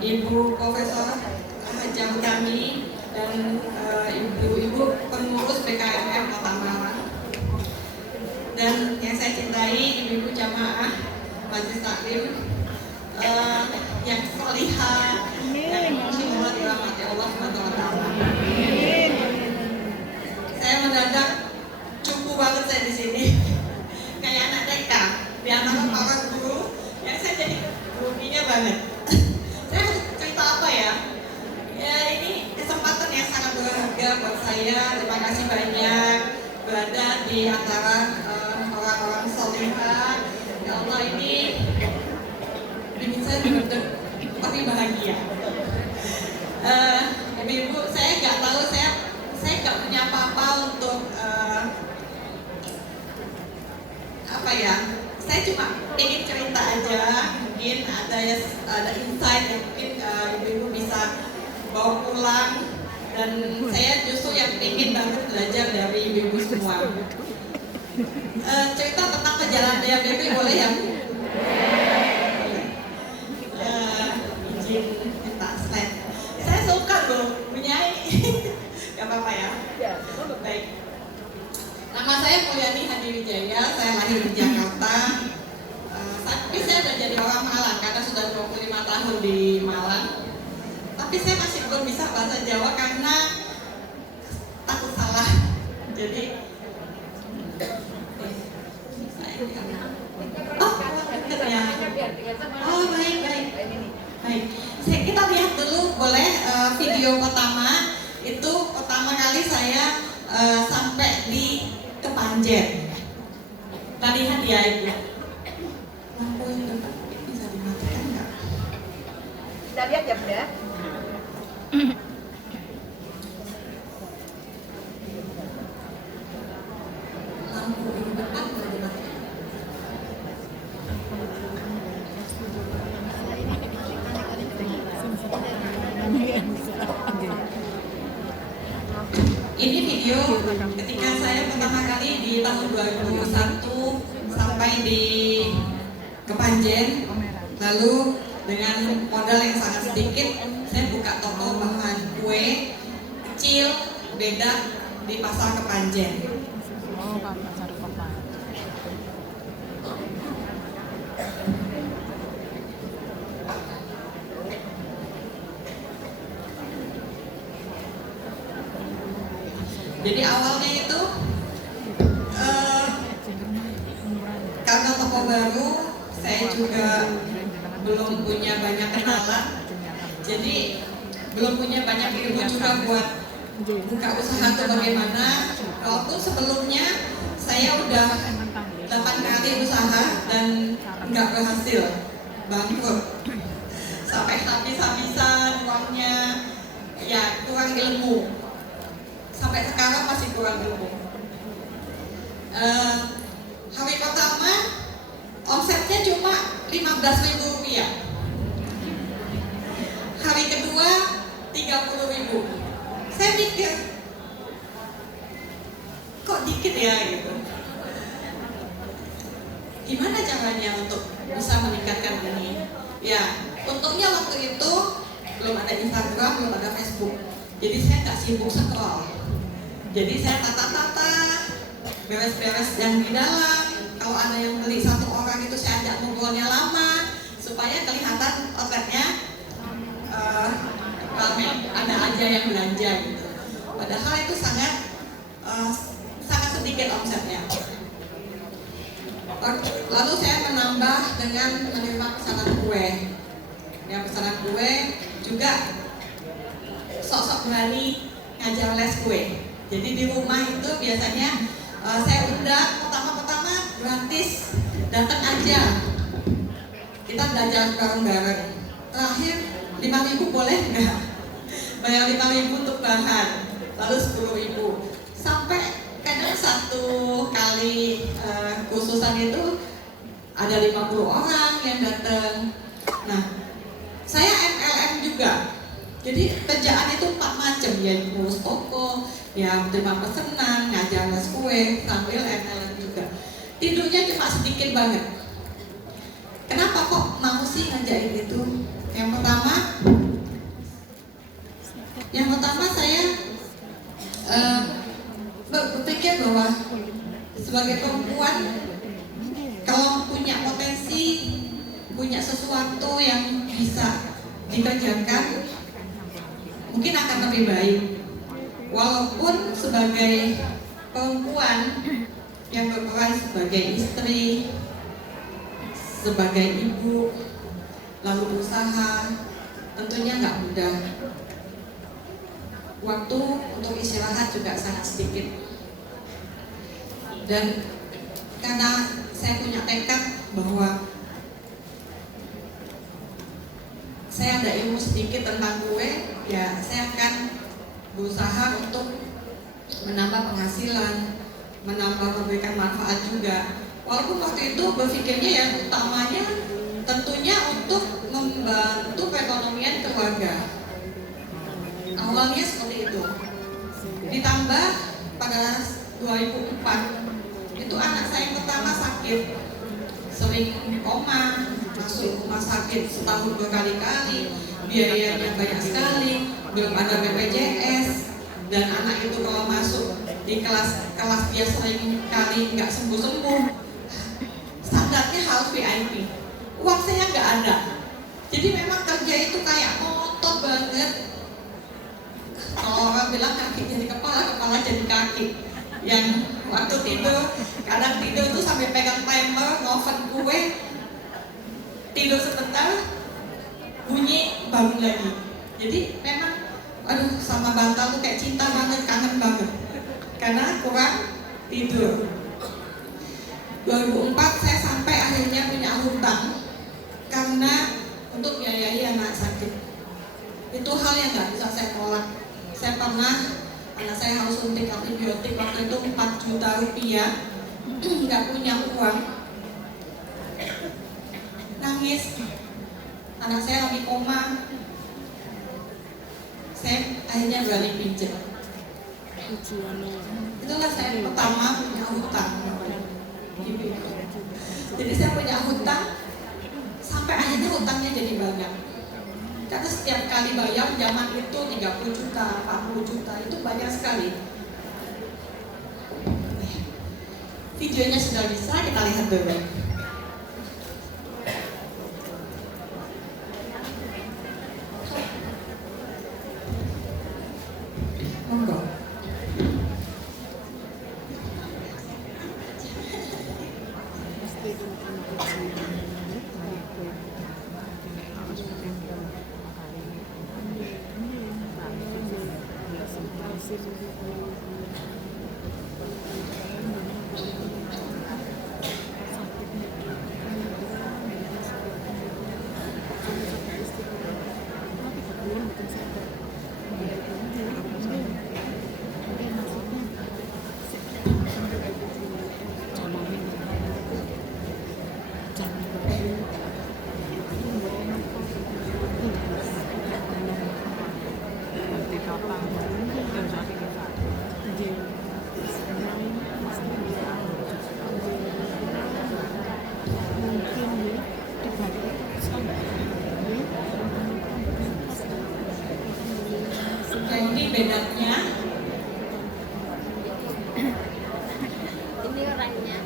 Ibu Profesor Hajah Utami, dan ibu-ibu pengurus BKFM Kota Malang, dan yang saya cintai ibu-ibu jamaah Majelis Taklim yang solihah, yang insyaallah dirahmati Allah SWT. Saya mendadak cukup banget saya di sini, kayak anak TK di antara para guru yang saya jadi gurunya banget. Saya harus cerita apa ya? Ya ini kesempatan yang sangat berharga buat saya. Terima kasih banyak berada di antara orang-orang solihah. Ya Allah, ini bikin saya benar-benar tapi bahagia. Ibu-ibu, saya nggak tahu, saya nggak punya apa-apa untuk apa ya? Saya cuma ingin cerita aja. Mungkin ada insight yang mungkin ibu-ibu bisa bawa pulang, dan saya justru yang ingin banget belajar dari ibu-ibu semua. Cerita tentang perjalanan DABP boleh ya Bu? Izin minta slide. Saya suka loh Nyai. Gak apa-apa ya? Baik. Nama saya Mulyani Hadi Wijaya, saya lahir di Jakarta. Tapi saya sudah jadi orang Malang karena sudah 25 tahun di Malang. Tapi saya masih belum bisa bahasa Jawa karena takut salah. Jadi baik. Kita lihat dulu boleh video pertama. Itu pertama kali saya sampai di Kepanjen. Kita lihat ya Ibu. Lampu yang depan bisa dimatikan nggak? Kita lihat ya Bunda. Lampu yang depan bisa dimatikan. Ini video ketika saya pertama kali di tahun 2001 sampai di Kepanjen, lalu dengan modal yang sangat sedikit saya buka toko bahan kue kecil beda di pasar Kepanjen. Jadi awalnya itu karena toko baru, saya juga belum punya banyak kenalan, jadi belum punya banyak ilmu juga buat buka usaha atau bagaimana. Walaupun sebelumnya saya udah 8 kali usaha dan nggak berhasil, bangkrut, sampai habis-habisan uangnya, ya kurang ilmu. Sampai sekarang masih kurang ilmu. Hari pertama omsetnya cuma Rp15.000. Hari kedua 30.000. Saya mikir kok dikit ya gitu. Gimana caranya untuk bisa meningkatkan ini? Ya, untungnya waktu itu belum ada Instagram, belum ada Facebook. Jadi saya nggak sibuk scroll. Jadi saya tata-tata, beres-beres yang di dalam. Kalau ada yang beli satu orang itu saya ajak ngobrolnya lama, supaya kelihatan outletnya ramai, ada aja yang belanja gitu. Padahal itu sangat sedikit omsetnya. Lalu saya menambah dengan menerima pesanan kue. Ya, pesanan kue juga sok-sok berani ngajar les kue. Jadi di rumah itu biasanya Saya undang pertama-pertama gratis, datang aja. Kita belajar bareng-bareng. Terakhir 5.000 boleh nggak? Bayar 5.000 untuk bahan, lalu 10.000. Sampai kadang satu kali kursusan itu ada 50 orang yang datang. Nah, saya MLM juga. Jadi kerjaan itu 4 macam, ya ngurus toko, ya terima pesanan, ngajar les kue, sambil MLM juga. Tidurnya cuma sedikit banget. Kenapa kok mau sih ngajain itu? Yang pertama saya berpikir bahwa sebagai perempuan kalau punya potensi, punya sesuatu yang bisa dikerjakan, mungkin akan lebih baik. Walaupun sebagai perempuan yang berperan sebagai istri, sebagai ibu, lalu usaha, tentunya nggak mudah. Waktu untuk istirahat juga sangat sedikit. Dan karena saya punya tekad bahwa saya ada ilmu sedikit tentang kue, ya saya akan berusaha untuk menambah penghasilan, memberikan manfaat juga. Walaupun waktu itu berpikirnya yang utamanya tentunya untuk membantu perekonomian keluarga. Awalnya seperti itu. Ditambah pada 2004 itu anak saya yang pertama sakit, sering koma, masuk rumah sakit setahun berkali-kali, biayanya banyak sekali, belum ada BPJS, dan anak itu kalau masuk di kelas dia sering kali nggak sembuh-sembuh, standarnya harus VIP, uang saya nggak ada. Jadi memang kerja itu kayak ngotot banget. Kalau orang bilang kaki jadi kepala, kepala jadi kaki. Yang waktu tidur, kadang tidur tuh sampai pegang timer, ngoven kue, tidur sebentar, bunyi, bangun lagi. Jadi memang, aduh, sama bantal tuh kayak cinta banget, kangen banget. Karena kurang tidur. 2004 saya sampai akhirnya punya hutang karena untuk biayai anak sakit. Itu hal yang nggak bisa saya tolak. Saya pernah, anak saya harus suntik antibiotik waktu itu 4 juta rupiah, nggak punya uang, nangis. Anak saya lagi koma, saya akhirnya berani pinjam. Itulah saya pertama punya hutang. Jadi saya punya hutang sampai akhirnya hutangnya jadi banyak. Karena setiap kali bayar zaman itu 30 juta, 40 juta, itu banyak sekali. Videonya sudah bisa, kita lihat dulu. Monggo. Jadi bedanya ini orangnya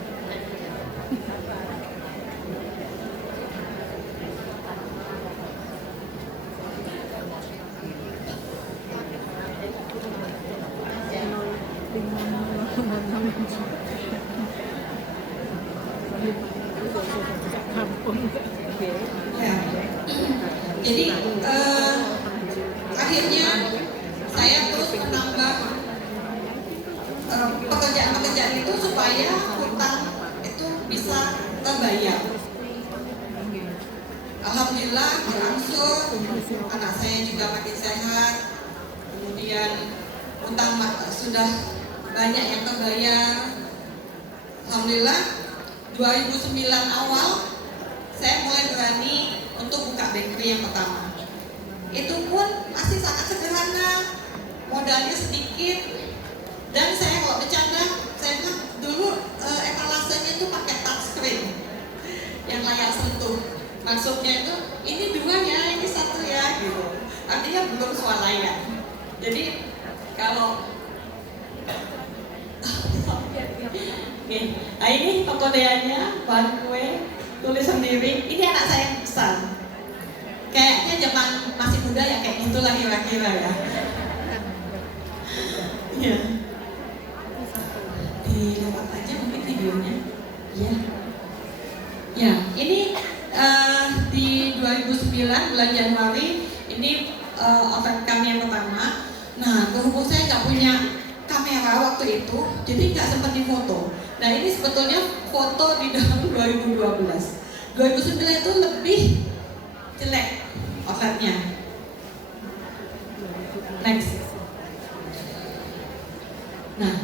ya. Jadi akhirnya saya terus menambah pekerjaan-pekerjaan itu supaya hutang itu bisa terbayar. Alhamdulillah berangsur, anak saya juga makin sehat, kemudian hutang sudah banyak yang terbayar. Alhamdulillah 2009 awal saya mulai berani untuk buka bakery yang pertama. Itu pun masih sangat sederhana, modalnya sedikit, dan saya kalau bercanda, saya bilang dulu etalasenya itu pakai touchscreen yang layar sentuh. Maksudnya itu ini 2 ya, ini 1 ya, gitu. Artinya belum swalayan. Jadi kalau oke, nah ini pekodeannya, bahan kue, tulis sendiri. Ini anak saya yang besar. Kayaknya zaman masih muda ya kayak gitulah kira-kira ya. Ya. Dilewat aja mungkin videonya. Ya. Ya, ini di 2009 bulan Januari ini outlet kami yang pertama. Nah, berhubung saya nggak punya kamera waktu itu, jadi nggak sempat difoto. Nah, ini sebetulnya foto di tahun 2012. 2009 itu lebih jelek outletnya. Next. Nah,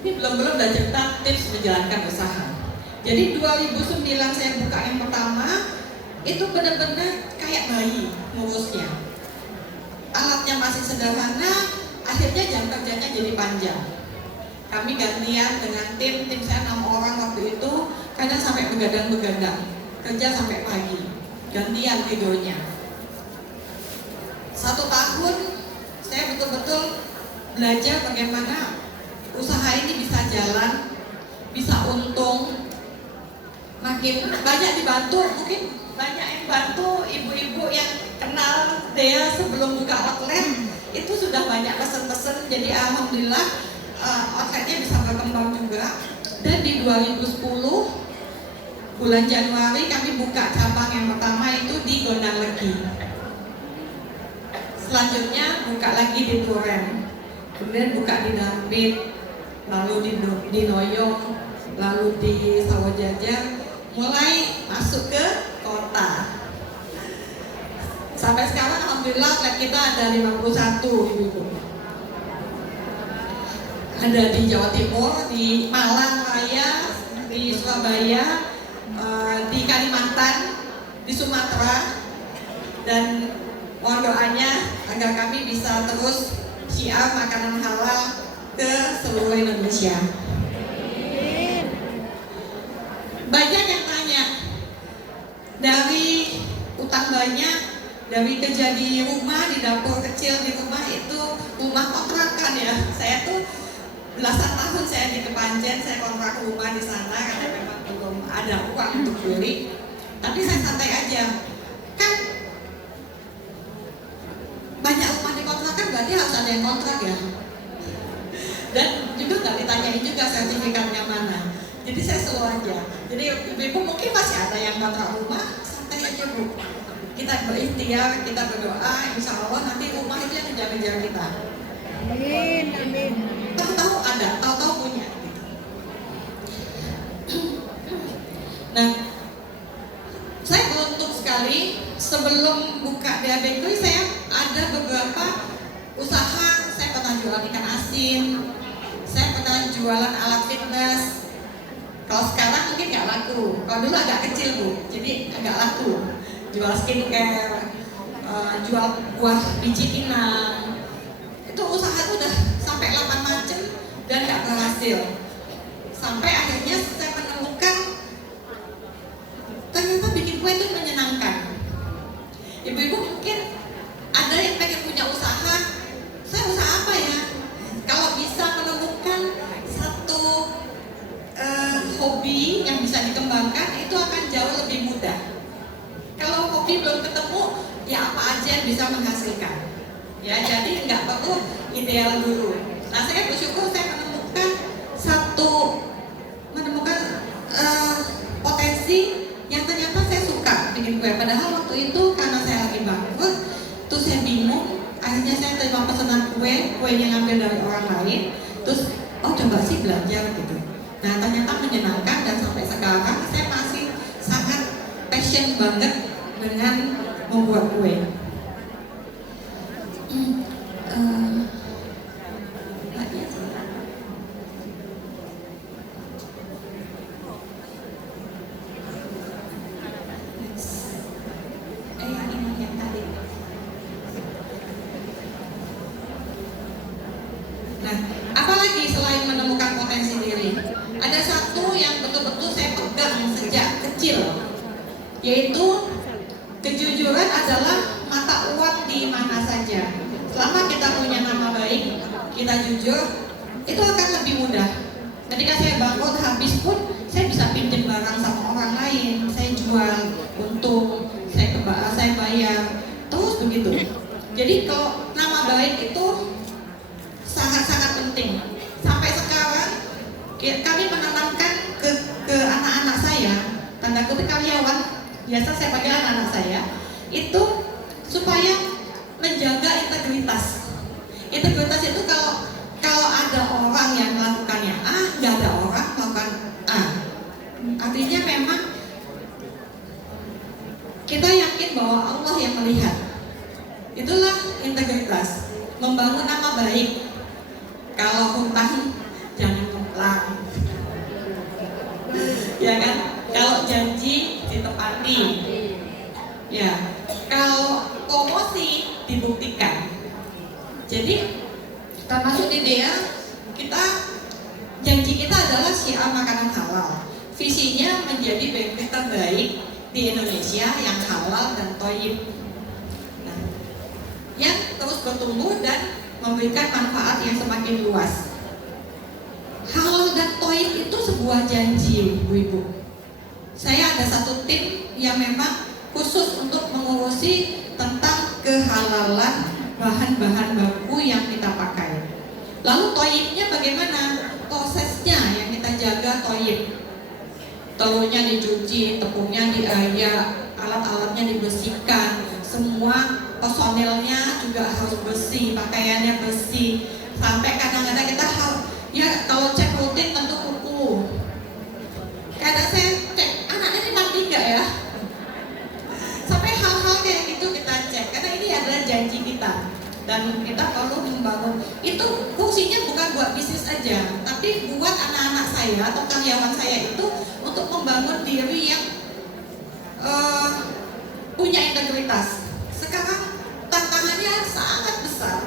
ini belum udah cerita tips menjalankan usaha. Jadi 2009 saya buka yang pertama, itu benar-benar kayak bayi ngurusnya. Alatnya masih sederhana, akhirnya jam kerjanya jadi panjang. Kami gantian dengan tim saya 6 orang waktu itu, kadang sampai begadang-begadang, kerja sampai pagi, gantian tidurnya. 1 tahun saya betul-betul belajar bagaimana usaha ini bisa jalan, bisa untung, makin banyak dibantu, mungkin banyak yang bantu ibu-ibu yang kenal Dea sebelum buka outlet, itu sudah banyak pesen-pesen, jadi alhamdulillah outletnya bisa berkembang juga. Dan di 2010 bulan Januari kami buka cabang yang pertama itu di Gondang Legi. Selanjutnya buka lagi di Turen, kemudian buka di Dampit, lalu di Noyong, lalu di Sawojajar, mulai masuk ke kota. Sampai sekarang alhamdulillah outlet kita ada 51 ibu-ibu. Ada di Jawa Timur, di Malang Raya, di Surabaya, di Kalimantan, di Sumatera, dan mohon doanya agar kami bisa terus syiar makanan halal ke seluruh Indonesia. Banyak yang tanya, dari utang banyak, dari kerja di rumah, di dapur kecil di rumah, itu rumah kontrakan ya. Saya tuh belasan tahun saya di Kepanjen, saya kontrak rumah di sana karena memang belum ada uang untuk beli. Tapi saya santai aja, kan banyak rumah di kontrakan berarti harus ada yang kontrak ya. Dan juga nggak ditanyain juga sertifikatnya mana. Jadi saya slow aja. Jadi ibu mungkin masih ada yang kontrak rumah, santai aja bu. Kita berikhtiar, kita berdoa, insya Allah nanti rumah itu yang menjaga kita. Amin, amin. Tahu-tahu ada, tahu-tahu punya. Nah, saya beruntung sekali sebelum buka Dea Bakery saya ada beberapa usaha. Saya pernah jualan ikan asin, saya pernah jualan alat fitness. Kalau sekarang mungkin nggak laku, kalau dulu agak kecil bu, jadi agak laku. Jual skincare, jual buah biji pinang, itu usaha itu udah sampai 8 macam dan nggak berhasil. Sampai akhirnya saya menemukan ternyata bikin kue itu menyenangkan. Ibu-ibu mungkin ada yang pengen punya usaha, saya usaha apa ya? Kalau bisa menemukan satu hobi yang bisa dikembangkan, itu akan jauh lebih mudah. Kalau hobi belum ketemu, ya apa aja yang bisa menghasilkan. Ya, jadi nggak perlu ideal dulu. Nah, saya bersyukur saya menemukan potensi yang ternyata saya suka bikin kue. Padahal waktu itu karena saya lagi bangkrut, terus saya bingung. Akhirnya saya terima pesanan kue yang ngambil dari orang lain. Terus, oh coba sih belajar gitu. Nah ternyata menyenangkan, dan sampai sekarang saya masih sangat passion banget dengan membuat kue. Nah, apalagi selain menemukan potensi diri, ada satu yang betul-betul saya pegang sejak kecil, yaitu kejujuran adalah mata uang di mana saja. Selama kita punya nama baik, kita jujur, itu akan lebih mudah. Ketika saya bangun habis pun, saya bisa pinjam barang sama orang lain, saya jual, untung, saya bayar, terus begitu. Jadi kalau nama baik itu sangat-sangat penting. Sampai sekarang kami menanamkan ke anak-anak saya, tanda kutip karyawan, biasa saya panggil anak-anak saya, itu supaya menjaga integritas. Integritas itu kalau ada orang yang melakukannya A, nggak ada orang melakukan A. Artinya memang kita yakin bahwa Allah yang melihat. Itulah integritas, membangun nama baik. Kalau hutang jangan ngutang, ya kan? Kalau janji ditepati, ya. Kalau promosi dibuktikan. Jadi termasuk idea kita, janji kita adalah syiar makanan halal. Visinya menjadi bakery terbaik di Indonesia yang halal dan thayyib. Nah, yang terus bertumbuh dan memberikan manfaat yang semakin luas. Halal dan thayyib itu sebuah janji, Ibu-ibu. Saya ada satu tim yang memang khusus untuk mengurusi tentang kehalalan bahan-bahan baku yang kita pakai. Lalu thayyibnya bagaimana? Prosesnya yang kita jaga thayyib. Telurnya dicuci, tepungnya diayak, alat-alatnya dibersihkan, semua personilnya juga harus bersih, pakaiannya bersih. Sampai kadang-kadang kita harus, ya kalau cek rutin tentu kuku. Kadang saya cek, anaknya ini mandi nggak ya? Sampai hal-hal kayak gitu kita cek, karena ini adalah janji kita. Dan kita perlu membangun, itu fungsinya bukan buat bisnis aja, tapi buat anak-anak saya atau karyawan saya itu untuk membangun diri yang punya integritas. Sekarang tantangannya sangat besar.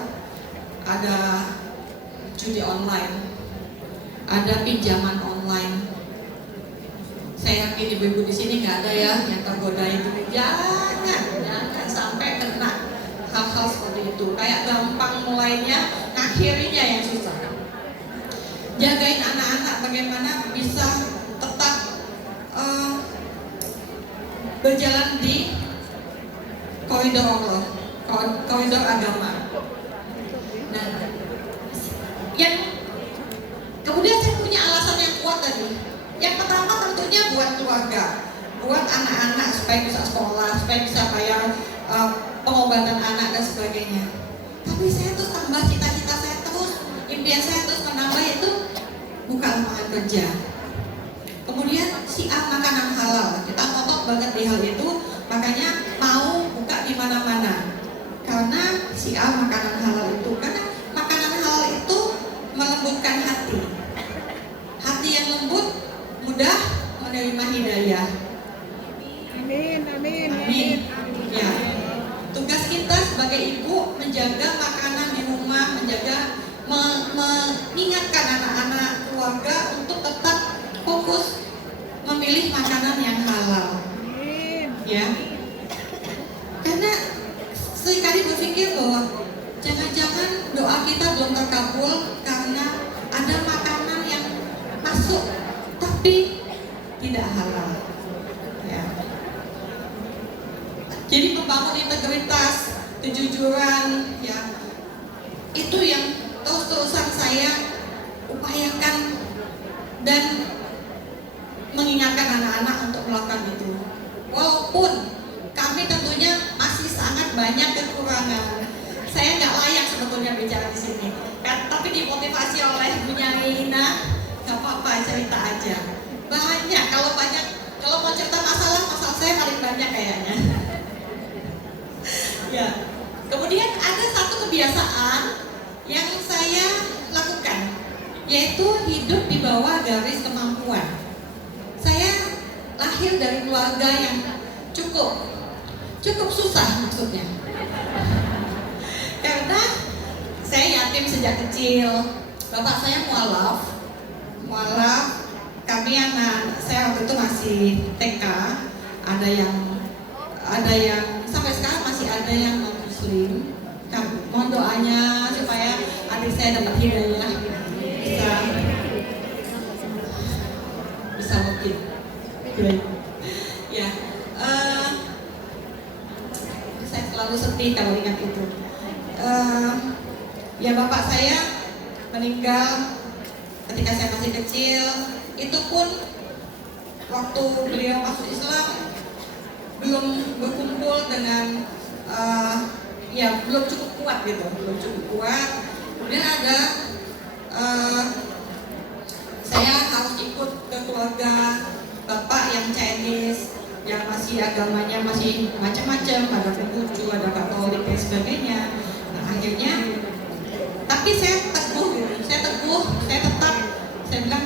Ada judi online, ada pinjaman online. Saya yakin ibu-ibu di sini nggak ada ya yang tergoda itu. Jangan sampai kena hal-hal seperti itu. Kayak gampang mulainya, akhirnya yang susah. Jagain anak-anak bagaimana bisa tetap berjalan di koridor Allah, koridor agama. Nah, yang kemudian saya punya alasan yang kuat tadi. Yang pertama tentunya buat keluarga, buat anak-anak supaya bisa sekolah, supaya bisa bayar pengobatan anak dan sebagainya. Tapi saya terus tambah cita-cita saya terus, impian saya terus menambah itu buka lapangan kerja. Kemudian syiar makanan halal, kita ngotot banget di hal itu, makanya mau buka di mana-mana. Karena syiar makanan halal itu, karena makanan halal itu melembutkan hati. Hati yang lembut mudah menerima hidayah. Amin, amin, Amin. Ya. Tugas kita sebagai ibu menjaga makanan di rumah, mengingatkan anak-anak keluarga untuk tetap fokus memilih makanan yang halal. Ya. Karena seringkali berpikir bahwa jangan-jangan doa kita belum terkabul karena ada makanan yang masuk tapi tidak halal. Ya. Jadi membangun integritas, kejujuran, ya itu yang terus-terusan saya upayakan dan mengingatkan anak-anak untuk melakukan itu. Walaupun kami tentunya masih sangat banyak kekurangan. Saya nggak layak sebetulnya bicara di sini, tapi dimotivasi oleh Bu Nyai Ina, nggak apa-apa, cerita aja. Banyak, kalau mau cerita masalah saya paling banyak kayaknya. Ya. Kemudian ada satu kebiasaan yang saya lakukan, yaitu hidup di bawah garis kemampuan. Saya lahir dari keluarga yang cukup susah maksudnya. Karena saya yatim sejak kecil. Bapak saya mualaf. Kami anak saya waktu itu masih TK. Ada yang sampai sekarang masih ada yang non muslim. Mohon doanya supaya adik saya dapat hidayah, bisa mungkin. Ya, saya selalu sedih kalau ingat itu. Ya, bapak saya meninggal ketika saya masih kecil. Itu pun waktu beliau masuk Islam belum berkumpul dengan ya belum cukup kuat gitu, Kemudian ada saya harus ikut ke keluarga bapak yang Chinese, yang masih agamanya masih macam-macam, ada Konghucu, ada Katolik dan sebagainya. Nah, akhirnya, tapi saya teguh, saya tetap, saya bilang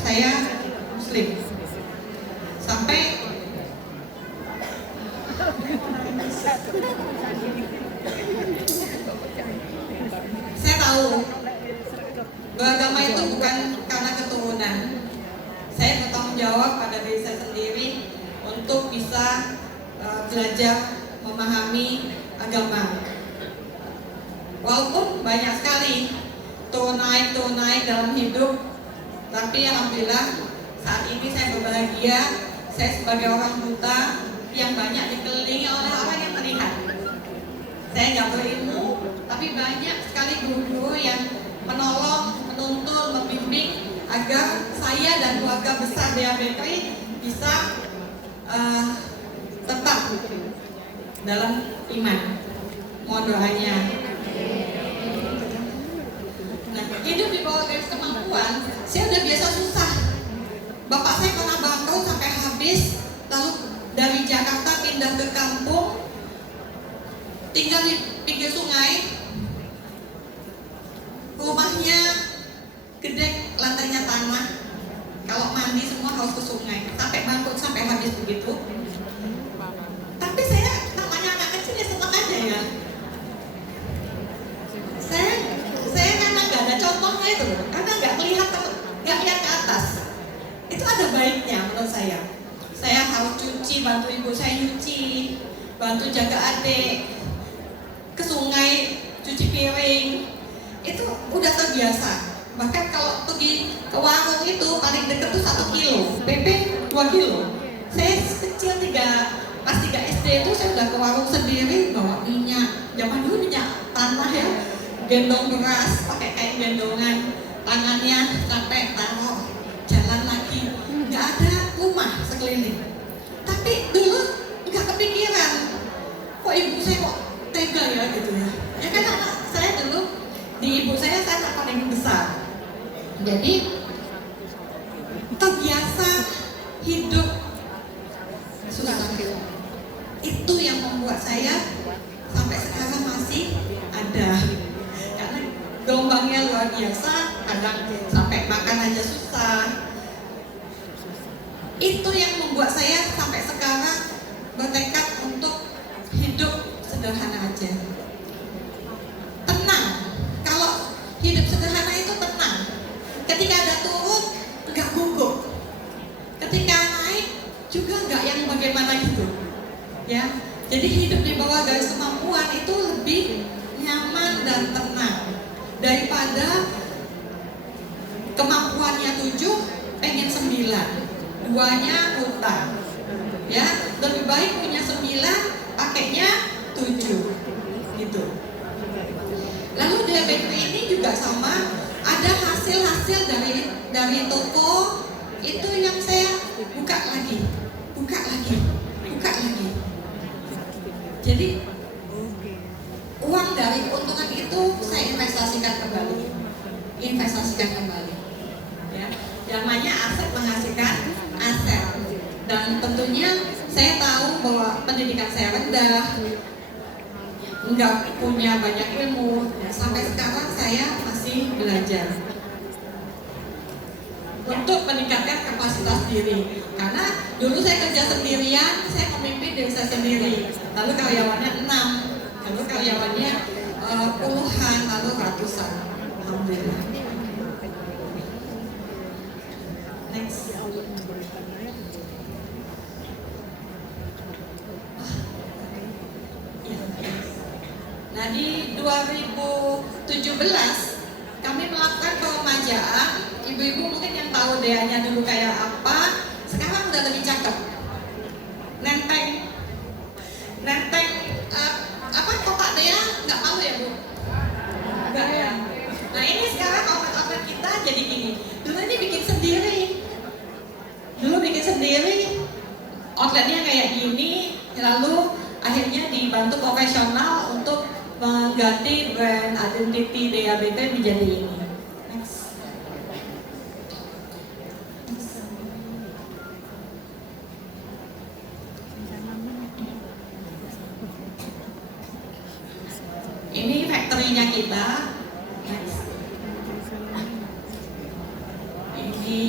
saya Muslim. Sampai saya tahu beragama itu bukan karena keturunan. Saya bertanggung jawab pada diri saya sendiri untuk bisa belajar memahami agama. Walaupun banyak sekali turun naik dalam hidup, tapi alhamdulillah saat ini saya berbahagia. Saya sebagai orang buta yang banyak dikelilingi oleh orang yang melihat. Saya nggak berilmu, tapi banyak sekali guru-guru yang menolong, menuntun, membimbing agar saya dan keluarga besar DABK bisa tetap dalam iman. Mohon doanya. Nah, hidup di bawah garis kemampuan, saya udah biasa susah. Bapak saya pernah bangkrut sampai habis, lalu dari Jakarta pindah ke kampung, tinggal di pinggir sungai. Rumahnya gede, lantainya tanah. Kalau mandi semua harus ke sungai. Sampai bangkrut, sampai habis begitu. Tapi saya namanya anak kecil ya senang aja ya. Saya karena nggak ada contohnya itu, karena nggak lihat ke atas. Itu ada baiknya menurut saya. Saya harus cuci, bantu ibu saya nyuci, bantu jaga adik, ke sungai, cuci piring. Itu udah terbiasa. Bahkan kalau pergi ke warung itu paling dekat tuh 1 kilo, PP 2 kilo. Saya kecil pas 3 SD itu saya udah ke warung sendiri bawa minyak. Zaman dulu minyak tanah ya, gendong beras pakai kain gendongan, tangannya sampai taruh, jalan lagi. Nggak ada rumah sekeliling. Tapi dulu nggak kepikiran, kok ibu saya kok tega ya gitu ya. Ya kan anak saya dulu di ibu saya anak paling besar. Jadi terbiasa hidup susah. Itu yang membuat saya sampai sekarang masih ada. Karena gelombangnya luar biasa, kadang sampai makan aja susah. Itu yang membuat saya sampai sekarang bertekad untuk hidup sederhana aja. Tenang. Kalau hidup sederhana itu tenang. Ketika ada turun, nggak gugup. Ketika naik, juga nggak yang bagaimana gitu. Ya, jadi hidup di bawah garis kemampuan itu lebih nyaman dan tenang daripada kemampuannya 7, pengen 9. 2-nya utang, ya lebih baik punya 9, pakainya 7, gitu. Lalu DABK ini juga sama, ada hasil-hasil dari toko itu yang saya buka lagi. Jadi uang dari keuntungan itu saya investasikan kembali, ya. Namanya aset menghasilkan aset. Dan tentunya saya tahu bahwa pendidikan saya rendah, nggak punya banyak ilmu. Ya, sampai sekarang saya masih belajar untuk meningkatkan kapasitas diri. Karena dulu saya kerja sendirian, saya memimpin diri saya sendiri. Lalu karyawannya 6, lalu karyawannya puluhan, lalu ratusan. Alhamdulillah. Next. Nah, di 2017 kami melakukan peremajaan. Ibu-ibu mungkin yang tahu Deanya dulu kayak apa, sekarang udah lebih cakep. Nenteng apa kotak Dea nggak malu ya Bu? Enggak ya. Nah ini sekarang outlet kita jadi gini. Dulu ini bikin sendiri. Outletnya kayak gini, lalu akhirnya dibantu profesional untuk mengganti brand identity DABT menjadi ini. Next. Ini factory-nya kita. Next. Ini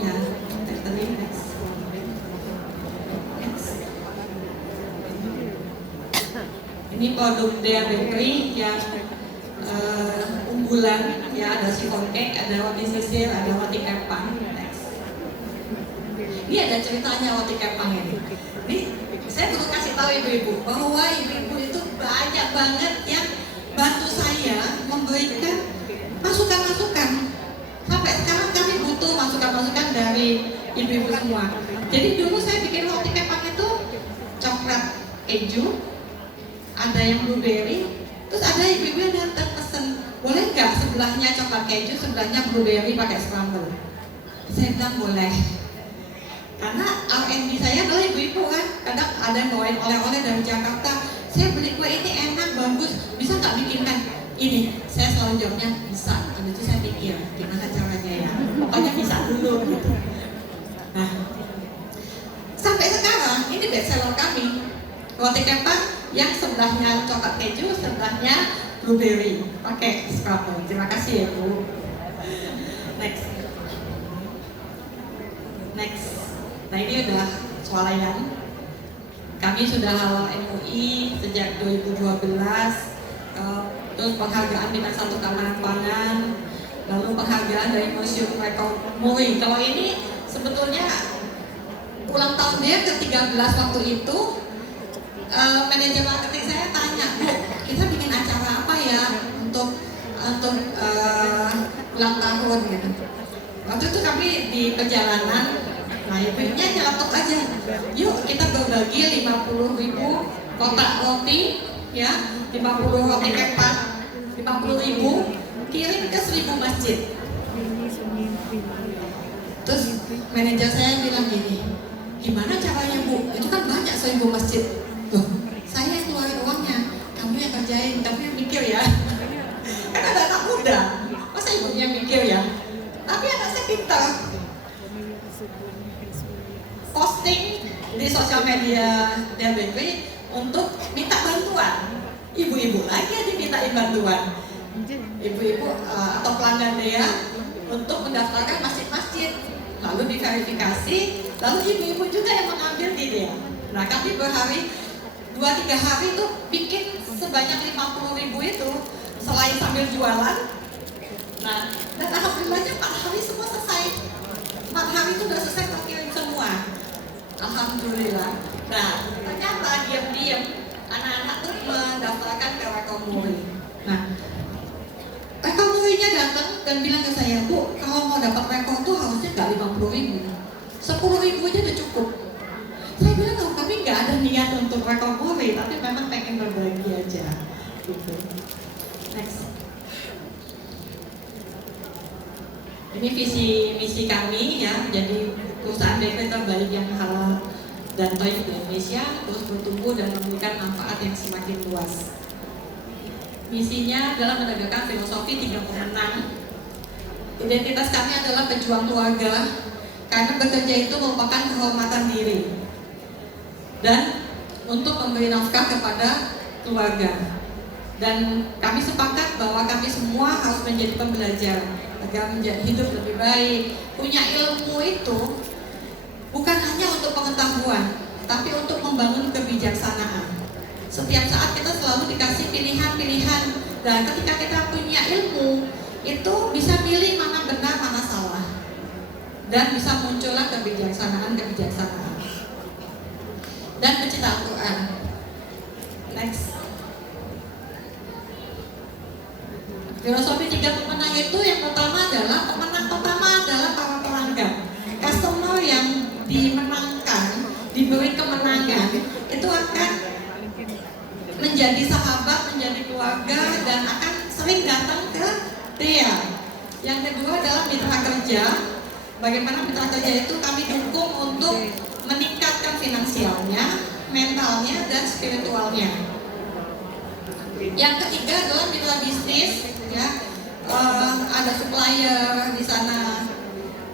ya factory. Next. Ini produk Dea Bakery yang unggulan, ya ada chiffon cake, ada roti sisir, ada roti kepang. Next. Ini ada ceritanya roti kepang ini. Ini saya perlu kasih tahu ibu-ibu bahwa ibu-ibu itu banyak banget yang bantu saya memberikan masukan-masukan. Sampai sekarang kami butuh masukan-masukan dari ibu-ibu semua. Jadi dulu saya bikin roti kepang itu coklat keju, ada yang blueberry, terus ada ibu-ibu yang datang pesen, boleh nggak sebelahnya coklat keju, sebelahnya blueberry pakai scramble? Saya bilang boleh, karena R&D saya adalah ibu-ibu kan. Kadang ada yang bawain oleh-oleh dari Jakarta, saya beli kue ini enak, bagus, bisa nggak bikinkan ini? Saya selalu jawabnya bisa. Habis itu saya pikir gimana caranya ya, pokoknya bisa dulu gitu. Nah, sampai sekarang ini bestseller kami, roti kepang yang sebelahnya coklat keju, sebelahnya blueberry pakai scramble. Terima kasih ya Bu. Next. Nah ini udah swalayan. Kami sudah halal MUI sejak 2012. Terus penghargaan bintang 1 keamanan pangan, lalu penghargaan dari Museum Rekor Muri. Kalau ini sebetulnya ulang tahun dia ke-13 waktu itu. Manajer marketing saya tanya, Bu, kita bikin acara apa ya untuk ulang tahun gitu. Waktu itu kami di perjalanan, nah ibunya nyeletuk aja, yuk kita berbagi 50.000 kotak roti, ya 50 roti kepang, 50.000 kirim ke 1.000 masjid. Terus manajer saya bilang gini, gimana caranya Bu? Itu kan banyak 1.000 masjid. Tuh, saya yang keluarin uangnya, kamu yang kerjain, kamu yang mikir ya. Kan ada anak muda, masa ibunya mikir ya? Tapi anak saya pintar. Posting di sosial media Dea Bakery untuk minta bantuan. Ibu-ibu lagi yang dimintain bantuan. Ibu-ibu atau pelanggan Dea untuk mendaftarkan masjid-masjid, lalu diverifikasi, lalu ibu-ibu juga yang mengambil di Dea. Nah, kami berhari 2-3 hari itu bikin sebanyak 50.000 itu selain sambil jualan. Nah, dan alhamdulillahnya 4 hari semua selesai. 4 hari itu udah selesai terkirim semua. Alhamdulillah. Nah, ternyata diam-diam anak-anak tuh mendaftarkan ke Rekor Muri. Nah, Rekor Murinya datang dan bilang ke saya, Bu, kalau mau dapat rekor tuh harusnya nggak 50.000, 10.000 aja udah cukup. Saya bilang, oh, kami nggak ada niat untuk Rekor Muri, tapi memang pengen berbagi aja. Gitu. Next. Ini visi misi kami ya, menjadi perusahaan bakery terbaik yang halal dan toyib di Indonesia, terus bertumbuh dan memberikan manfaat yang semakin luas. Misinya adalah menegakkan filosofi 3 pemenang Identitas kami adalah pejuang keluarga, karena bekerja itu merupakan kehormatan diri dan untuk memberi nafkah kepada keluarga. Dan kami sepakat bahwa kami semua harus menjadi pembelajar agar hidup lebih baik. Punya ilmu itu bukan hanya untuk pengetahuan, tapi untuk membangun kebijaksanaan. Setiap saat kita selalu dikasih pilihan-pilihan, dan ketika kita punya ilmu itu bisa pilih mana benar, mana salah, dan bisa muncullah kebijaksanaan dan pencinta Al-Quran. Next. Filosofi 3 pemenang itu yang pertama adalah para pelanggan. Customer yang dimenangkan, diberi kemenangan, itu akan menjadi sahabat, menjadi keluarga, dan akan sering datang ke dia. Yang kedua adalah mitra kerja. Bagaimana mitra kerja itu kami dukung untuk meningkatkan finansialnya, mentalnya, dan spiritualnya. Yang ketiga adalah mitra bisnis, ya. Ada supplier di sana.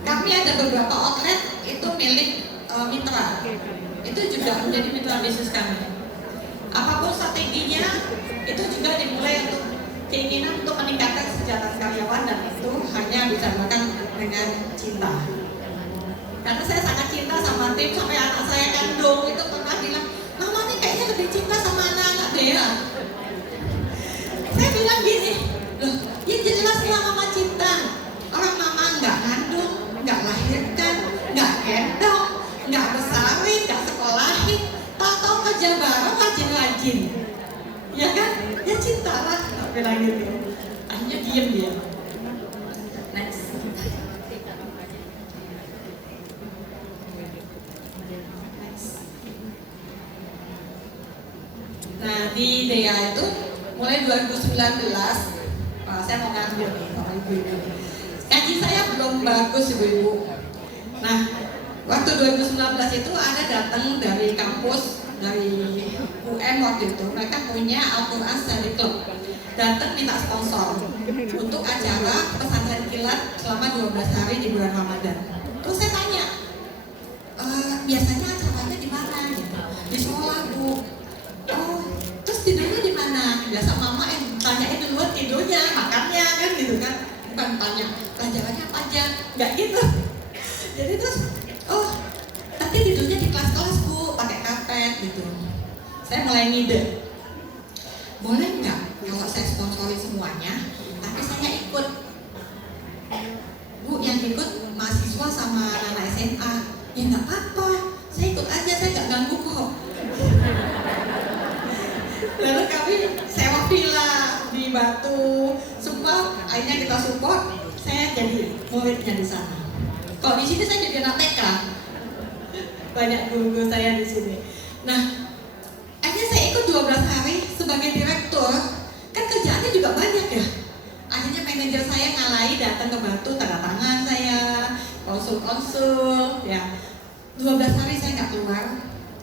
Kami ada beberapa outlet itu milik mitra. Itu juga menjadi mitra bisnis kami. Apapun strateginya, itu juga dimulai untuk keinginan untuk meningkatkan kesejahteraan karyawan, dan itu hanya bisa dilakukan dengan cinta. Karena saya sangat cinta sama tim, sampai anak saya kandung itu pernah bilang, "Mama nih kayaknya lebih cinta sama anak-anak Dea." Saya bilang gini, "Loh, ya jelas lah Mama cinta. Orang Mama nggak kandung, nggak lahirkan, nggak gendong, nggak besarin, nggak sekolahin, tahu-tahu kerja bareng rajin-rajin, ya kan? Ya cinta lah." Bilang gitu. Akhirnya diem dia. Next. Nah, di DEA itu mulai 2019, saya mau ngambil nih sama ibu-ibu. Gaji saya belum bagus ibu-ibu. Nah, waktu 2019 itu ada datang dari kampus, dari UM waktu itu, mereka punya Al-Quran Study Club. Datang minta sponsor untuk acara pesantren kilat selama 12 hari di bulan Ramadan. Terus saya tanya, biasanya acaranya di mana? Gitu. Di sekolah Bu. Oh, terus tidurnya di mana? Biasa Mama tanyain duluan tidurnya, makannya kan gitu kan. Bukan tanya pelajarannya apa aja, nggak gitu. Jadi terus, oh nanti tidurnya di kelas-kelas Bu, pakai karpet gitu. Saya mulai ngide, boleh nggak kalau saya sponsori semuanya, tapi saya ikut. Bu, yang ikut mahasiswa sama anak SMA. Ya nggak apa-apa, saya ikut aja, saya nggak ganggu kok. Lalu kami sewa villa di Batu, semua akhirnya kita support. Saya jadi muridnya di sana. Kalau di sini saya jadi anak TK, banyak guru-guru saya di sini. Nah, akhirnya saya ikut 12 hari sebagai direktur. Kan kerjaannya juga banyak ya. Akhirnya manajer saya ngalahi datang ke Batu, tanda tangan saya, konsul-konsul, ya. 12 hari saya nggak keluar,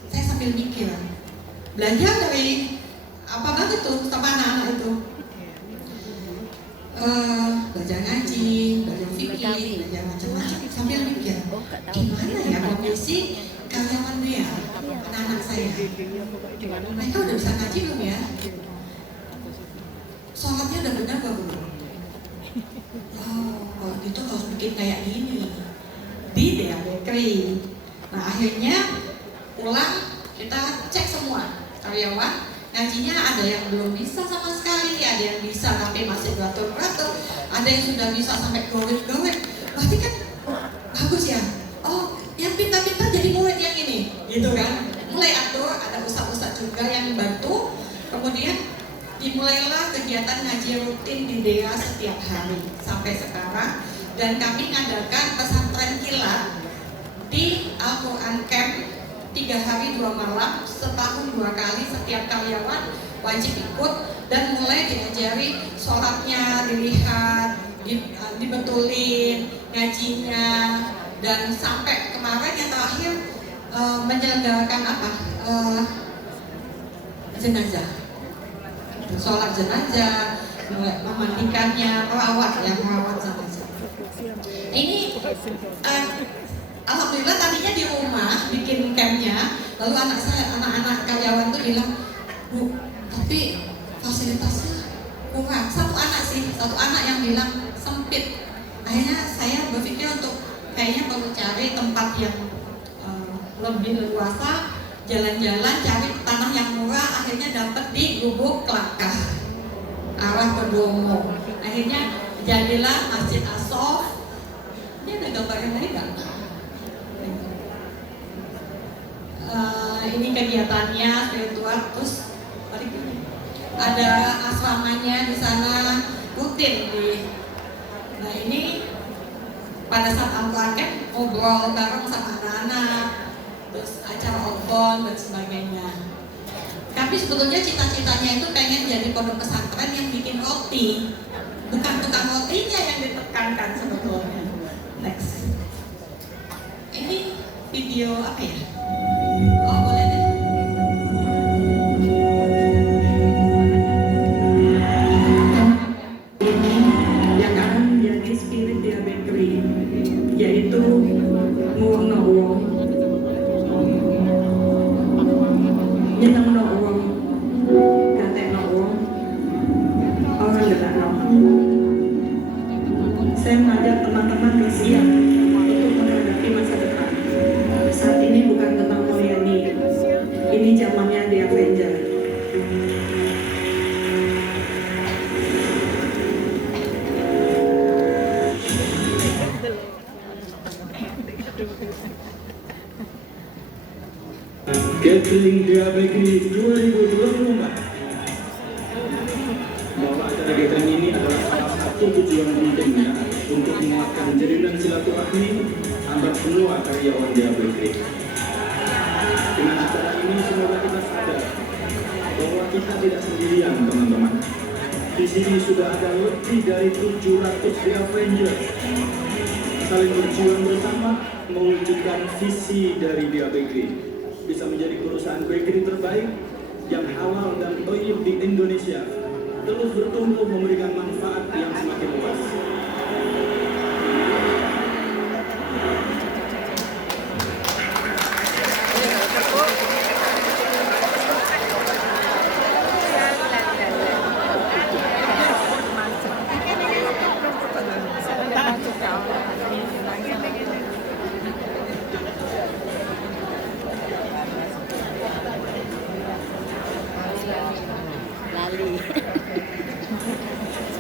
saya sambil mikir, belajar dari apa banget tuh sama anak-anak itu. Belajar ngaji, belajar fikih, belajar macam-macam, sambil mikir, gimana ya kondisi karyawan dia, anak-anak saya. Mereka udah bisa ngaji belum ya? Sholatnya udah benar belum? Oh, kalau gitu harus bikin kayak gini di DEA Bakery. Nah, akhirnya pulang kita cek semua karyawan. Ngajinya ada yang belum bisa sama sekali, ada yang bisa tapi masih beratur-beratur, ada yang sudah bisa sampai gowet-gowet. Berarti kan bagus ya. Oh, yang pintar-pintar jadi murid yang ini, gitu kan? Mulai atur, ada ustaz-ustaz juga yang membantu. Kemudian dimulailah kegiatan ngaji rutin di DEA setiap hari sampai sekarang, dan kami mengadakan pesantren kilat di Al-Quran Camp 3 hari 2 malam, setahun 2 kali. Setiap karyawan wajib ikut dan mulai diajari sholatnya, dilihat, dibetulin, ngajinya, dan sampai kemarin yang terakhir menyelenggarakan apa? Jenazah, sholat jenazah, memandikannya, merawat jenazah. Ini alhamdulillah tadinya di rumah bikin campnya, lalu anak-anak karyawan tuh bilang, Bu, tapi fasilitasnya kurang. Satu anak yang bilang sempit. Akhirnya saya berpikir untuk kayaknya perlu cari tempat yang lebih leluasa, jalan-jalan cari tanah yang murah. Akhirnya dapat di Gubuk Kelakah arah ke Bromo. Akhirnya jadilah Masjid As-Sof. Ini ada gambarnya lagi nggak? Ini kegiatannya spiritual, terus ada asramanya di sana rutin di. Nah ini pada saat Al-Quran kan ngobrol bareng sama anak-anak, terus acara open dan sebagainya. Tapi sebetulnya cita-citanya itu pengen jadi pondok pesantren yang bikin roti, bukan tukang rotinya yang ditekankan sebetulnya. Next. Ini video apa ya? Oh boleh deh. Yang akan menjadi spirit dia bakery, yaitu nguwong no uwong, nyeneng no uwong, gatek no uwong, orang gerak no. Saya mengajak teman-teman bersiap untuk menghadapi masa depan. Saat ini bukan tentang Mulyani, ini zamannya The Avenger. Catering Dia Bakery 2024. Bahwa acara catering ini adalah salah satu tujuan pentingnya untuk menguatkan jaringan silaturahmi antar semua karyawan Dia Bakery. Dengan acara ini semoga kita sadar bahwa kita tidak sendirian, teman-teman. Di sini sudah ada lebih dari 700 The Avengers saling berjuang bersama mewujudkan visi dari Dia Bakery bisa menjadi perusahaan bakery terbaik yang halal dan toyib di Indonesia, terus bertumbuh memberikan manfaat yang semakin luas.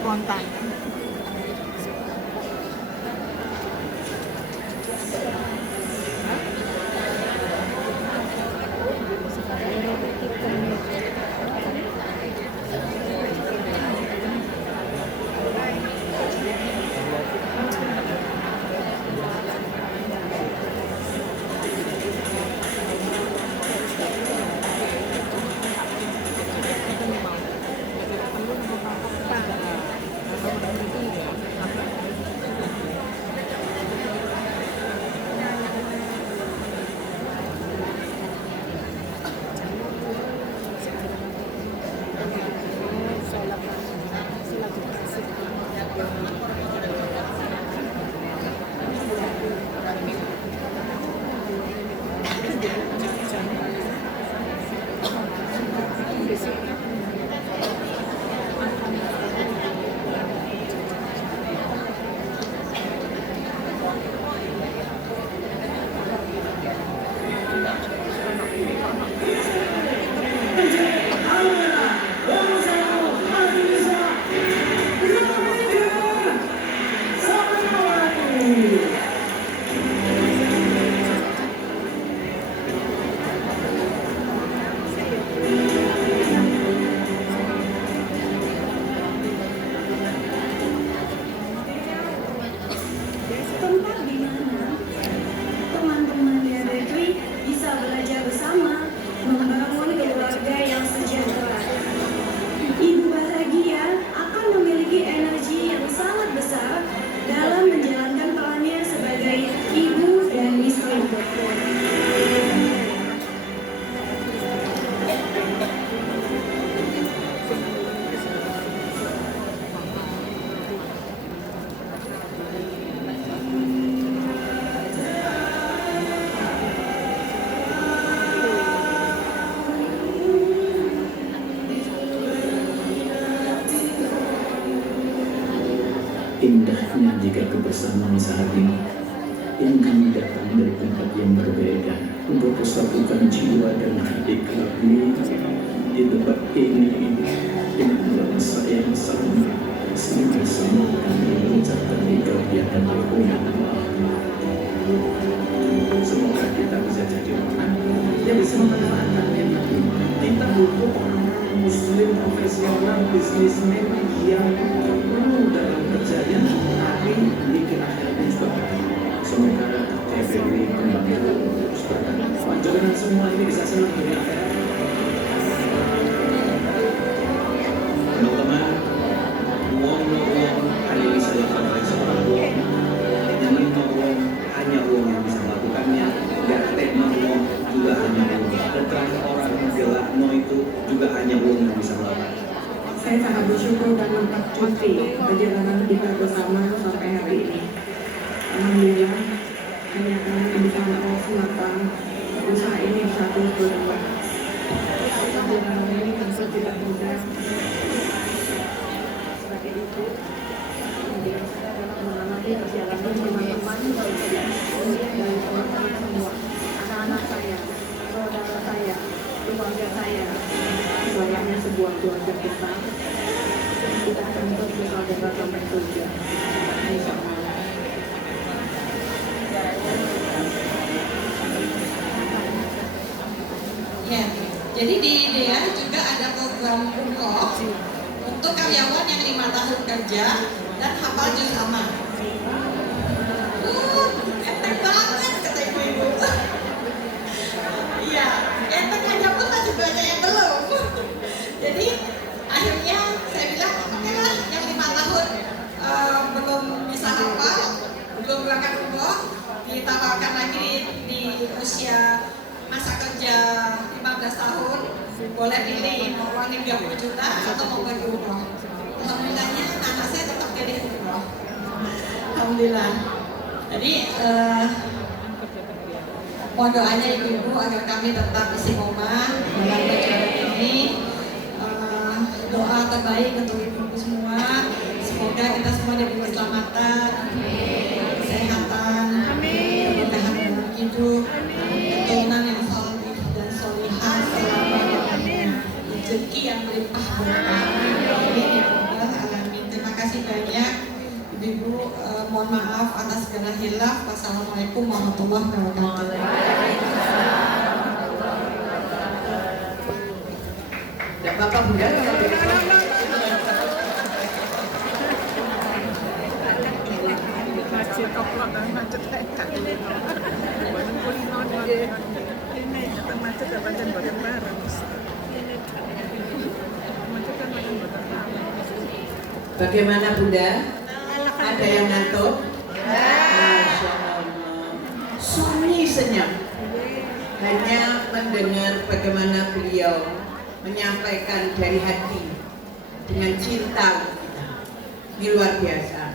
Spontan. indahnya jika kebersamaan saat ini yang kami datang dari tempat yang berbeda untuk persatukan jiwa dan hati kami di tempat ini dengan rasa yang sama sama kami mengucapkan hikayat dan berhubungan. Semoga kita bisa jadi orang yang bisa memanfaatkan nikmat ini. Kita butuh orang muslim profesional, bisnismen yang penuh dalam kerjanya, tapi di akhirnya juga semoga TVRI kembali terus berkembang. Panjangan semua ini bisa senang di akhirat. Teman-teman, uang hari ini saya pakai seorang uang. Jangan uang hanya uang yang bisa melakukannya. Gak tema uang juga hanya uang. Dan terakhir orang gelap itu juga hanya uang yang bisa melakukan. Saya sangat bersyukur dan mencuti perjalanan kita bersama sampai hari ini. Alhamdulillah, hanya kami bisa Allah semata usaha ini satu berkembang. Perjalanan ini tentu tidak mudah. Sebagai ibu, kemudian saya adalah mengalami perjalanan teman-teman dan teman-teman semua, anak-anak saya, saudara saya, keluarga saya, layaknya sebuah keluarga besar. Kita akan terus bersaudara sampai surga. Insya Allah. Ya, jadi di IDEA juga ada program umroh untuk karyawan yang 5 tahun kerja dan hafal juz amma. Enteng banget kata ibu-ibu. Iya, enteng aja pun masih banyak yang belum. Jadi akhirnya saya bilang, oke lah yang 5 tahun belum bisa hafal, belum berangkat umroh, ditawarkan lagi di usia masa kerja 15 tahun, boleh pilih mau uangnya 30 juta atau mau pergi umroh. Alhamdulillahnya anak saya tetap pilih umroh. Alhamdulillah. Jadi mohon doanya ibu-ibu agar kami tetap istiqomah dalam perjalanan ini. Doa terbaik untuk ibu-ibu semua. Semoga kita semua diberi keselamatan, kesehatan, keberkahan dalam hidup, keturunan yang saleh dan solihah selamanya, rezeki yang berlimpah berkah. Amin ya rabbal alamin. Terima kasih banyak ibu-ibu. Mohon maaf atas segala hilaf. Wassalamualaikum warahmatullahi wabarakatuh. Tidak apa-apa Bunda kalau begitu. Macet koplok dan macet tekak. Badan kulinon ini macet dan badan bareng. Macet kan badan bareng. Bagaimana Bunda? Ada yang ngantuk? Masya Allah. Sunyi senyap. Hanya mendengar bagaimana beliau menyampaikan dari hati dengan cinta kita. Ini luar biasa.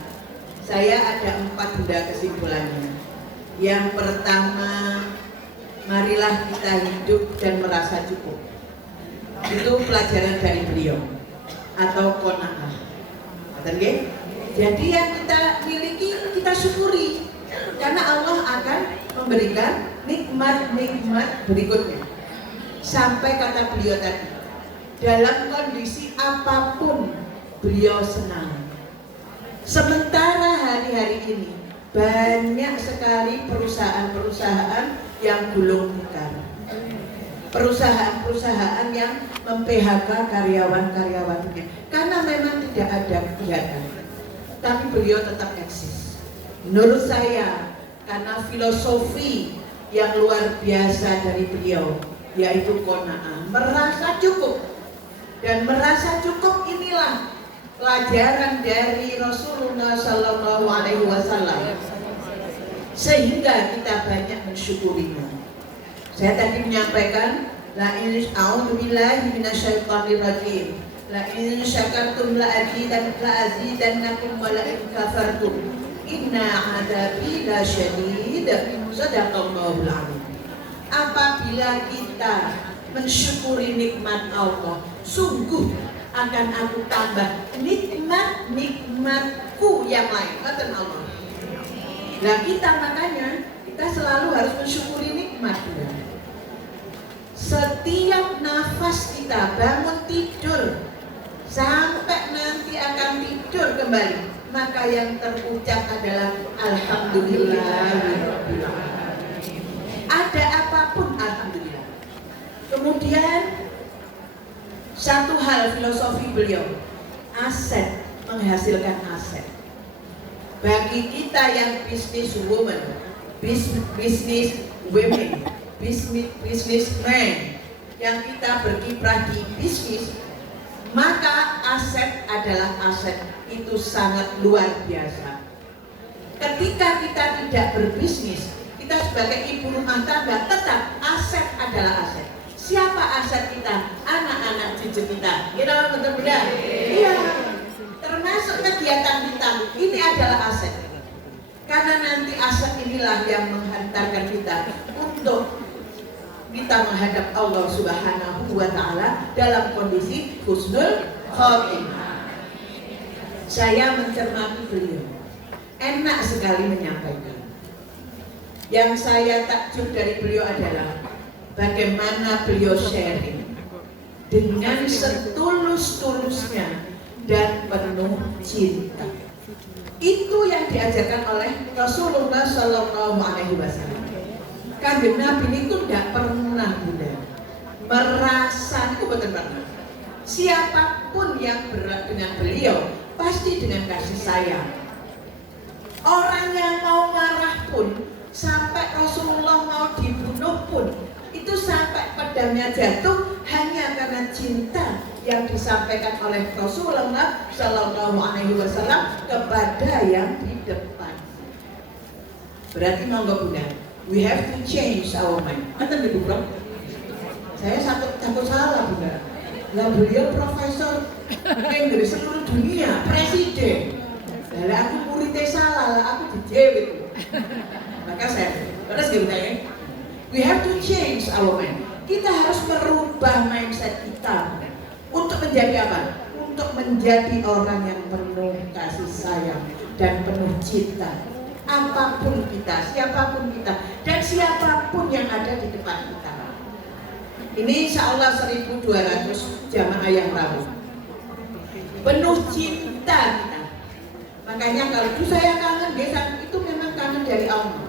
Saya ada 4 Bunda kesimpulannya. Yang pertama, marilah kita hidup dan merasa cukup. Itu pelajaran dari beliau atau qanaah. Jadi yang kita miliki kita syukuri karena Allah akan memberikan nikmat-nikmat berikutnya. Sampai kata beliau tadi, dalam kondisi apapun beliau senang. Sementara hari-hari ini banyak sekali perusahaan-perusahaan yang gulung tikar, perusahaan-perusahaan yang mem-PHK karyawan-karyawannya karena memang tidak ada kegiatan, tapi beliau tetap eksis. Menurut saya karena filosofi yang luar biasa dari beliau, yaitu qanaah, merasa cukup. Dan merasa cukup inilah pelajaran dari Rasulullah SAW, sehingga kita banyak mensyukurinya. Saya tadi menyampaikan la in a'udzubillahi minasyaitonir rajim, la in syakartum la azidannakum wa la in kafartum inna 'adzabi lasyadid. Shadaqallahul 'azim. Apabila kita mensyukuri nikmat Allah, sungguh akan aku tambah nikmat-nikmatku yang lain. Kata Allah. Nah kita makanya kita selalu harus mensyukuri nikmat. Setiap nafas kita bangun tidur sampai nanti akan tidur kembali, maka yang terucap adalah Alhamdulillah. Ada apapun Alhamdulillah. Kemudian satu hal filosofi beliau, aset menghasilkan aset. Bagi kita yang business woman, business women, businessman yang kita berkiprah di bisnis, maka aset adalah aset, itu sangat luar biasa. Ketika kita tidak berbisnis, kita sebagai ibu rumah tangga tetap aset adalah aset. Siapa aset kita? Anak-anak cucu kita. Kita betul tidak? Iya. Termasuk kegiatan kita, ini adalah aset. Karena nanti aset inilah yang menghantarkan kita untuk kita menghadap Allah Subhanahu wa Ta'ala dalam kondisi husnul khotimah. Saya mencermati beliau, enak sekali menyampaikan. Yang saya takjub dari beliau adalah bagaimana beliau sharing dengan setulus-tulusnya dan penuh cinta. Itu yang diajarkan oleh Rasulullah Sallallahu Alaihi Wasallam. Kanjeng Nabi itu tidak pernah Bunda merasa itu betul-betul. Siapapun yang berat dengan beliau pasti dengan kasih sayang. Orang yang mau marah pun, sampai Rasulullah mau dibunuh pun, itu sampai pedangnya jatuh hanya karena cinta yang disampaikan oleh Rasulullah Sallallahu Alaihi Wasallam kepada yang di depan. Berarti monggo Bunda, we have to change our mind. Kata Ibu Bro, saya takut salah Bunda. Lah beliau profesor Inggris seluruh dunia, presiden. Lah aku muridnya salah, aku dijewit. Maka saya terus gimana? We have to change our mind. Kita harus merubah mindset kita untuk menjadi apa? Untuk menjadi orang yang penuh kasih sayang dan penuh cinta. Apapun kita, siapapun kita, dan siapapun yang ada di depan kita. Ini insya Allah 1.200 jamaah yang rabu. Penuh cinta kita. Makanya kalau itu saya kangen, itu memang kangen dari Allah.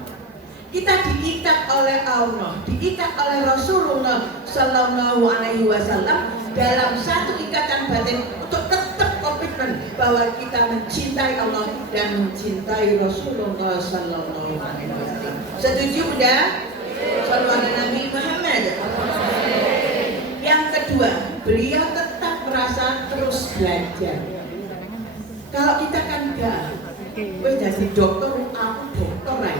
Kita diikat oleh Allah, diikat oleh Rasulullah Sallallahu Alaihi Wasallam dalam satu ikatan batin untuk tetap komitmen bahwa kita mencintai Allah dan mencintai Rasulullah Sallallahu Alaihi Wasallam. Setuju Bunda? Sallallahu alaihi Nabi Muhammad. Yang kedua, beliau tetap merasa terus belajar. Kalau kita kan enggak, wes jadi dokter, aku dokter lah.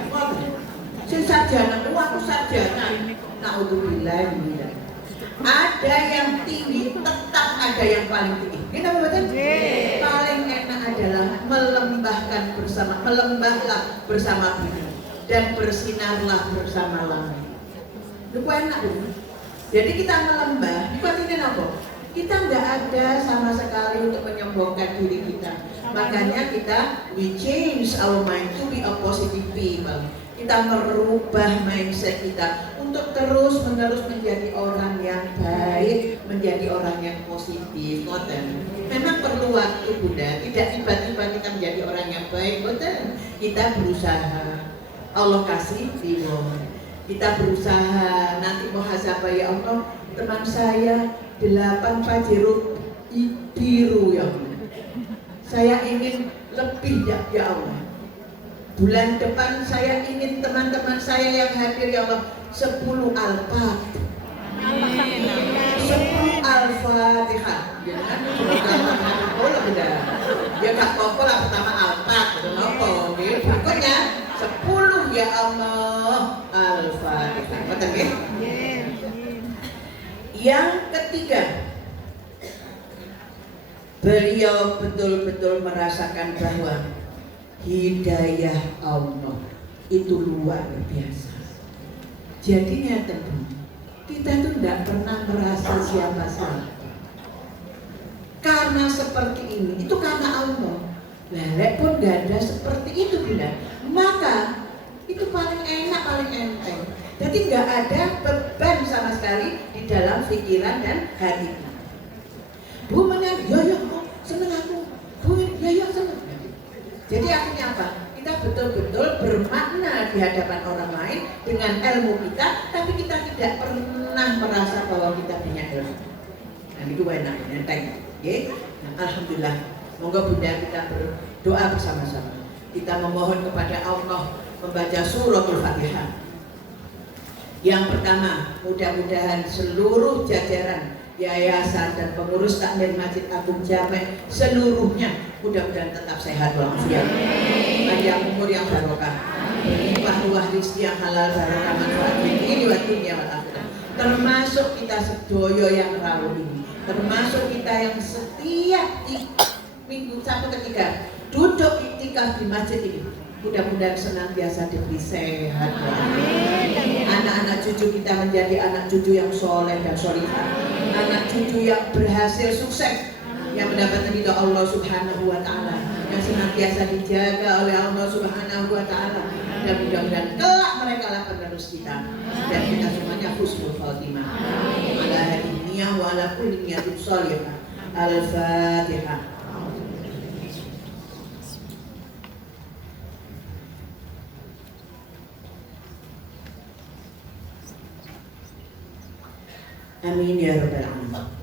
Saya sarjana, aku sarjana. Naudzubillah. Ada yang tinggi, tetap ada yang paling tinggi. Ini apa betul? Paling enak adalah melembahlah bersama bumi dan bersinarlah bersama langit. Itu enak Bu. Jadi kita melembah, itu artinya apa? Kita nggak ada sama sekali untuk menyombongkan diri kita. Makanya kita we change our mind to be a positive people. Kita merubah mindset kita untuk terus-menerus menjadi orang yang baik, menjadi orang yang positif. Memang perlu waktu Bunda, tidak tiba-tiba kita menjadi orang yang baik. Kita berusaha, Allah kasih ridho. Kita berusaha, nanti muhasabah ya Allah, teman saya 8 pajero biru ya Allah. Saya ingin lebih ya Allah. Bulan depan saya ingin teman-teman saya yang hadir ya Allah 10 Al-Fatihah. 10 Al-Fatihah. Ya kan? Ya gak apa-apa lah pertama Al-Fatihah. Berikutnya 10 ya Allah Al-Fatihah. Betul ya? Yang ketiga, beliau betul-betul merasakan bahwa hidayah Allah itu luar biasa. Jadinya tentu kita tuh tidak pernah merasa siapa-siapa. seperti ini itu karena Allah. Lelek pun gak ada seperti itu Bunda. Maka itu paling enak, paling enteng. Jadi gak ada beban sama sekali di dalam pikiran dan hati. Bu menang, ya seneng aku. Bu ya seneng. Jadi akhirnya apa? Kita betul-betul bermakna di hadapan orang lain dengan ilmu kita, tapi kita tidak pernah merasa bahwa kita punya ilmu. Nah itu enak, enteng. Okay? Nah, alhamdulillah. Moga Bunda kita berdoa bersama-sama. Kita memohon kepada Allah membaca suratul Fatihah. Yang pertama, mudah-mudahan seluruh jajaran yayasan dan pengurus takmir Masjid Agung Jamek seluruhnya mudah-mudahan tetap sehat walafiat. Panjang umur yang barokah. Berlimpah ruah rezeki yang halal barokah manfaat ini wa dunya wal akhirah. Termasuk kita sedoyo yang rawuh ini. Termasuk kita yang setiap minggu satu ketiga duduk iktikaf di masjid ini, mudah-mudahan senantiasa diberi sehat. Anak-anak cucu kita menjadi anak cucu yang soleh dan solihah, anak cucu yang berhasil sukses, yang mendapatkan ridho Allah Subhanahu wa Ta'ala, yang senantiasa dijaga oleh Allah Subhanahu wa Ta'ala, dan mudah-mudahan kelak mereka lah penerus kita dan kita semuanya husnul khatimah. Ala hadiniyah wa ala kulli niyatin sholihah. Al-Fatihah. Amin ya rabbal alamin.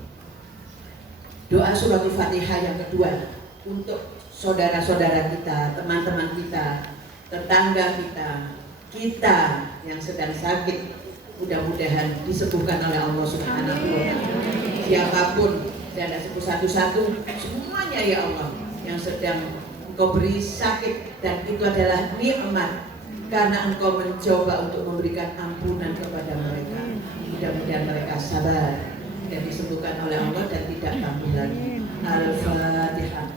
Doa suratul Fatihah yang kedua untuk saudara-saudara kita, teman-teman kita, tetangga kita yang sedang sakit, mudah-mudahan disembuhkan oleh Allah Subhanahu wa Ta'ala. Siapapun, tidak sebut satu-satu, semuanya ya Allah yang sedang Engkau beri sakit, dan itu adalah nikmat karena Engkau mencoba untuk memberikan ampunan kepada mereka. Mudah-mudahan mereka sabar dan disembuhkan oleh Allah dan tidak kambuh lagi. Al-Fatihah.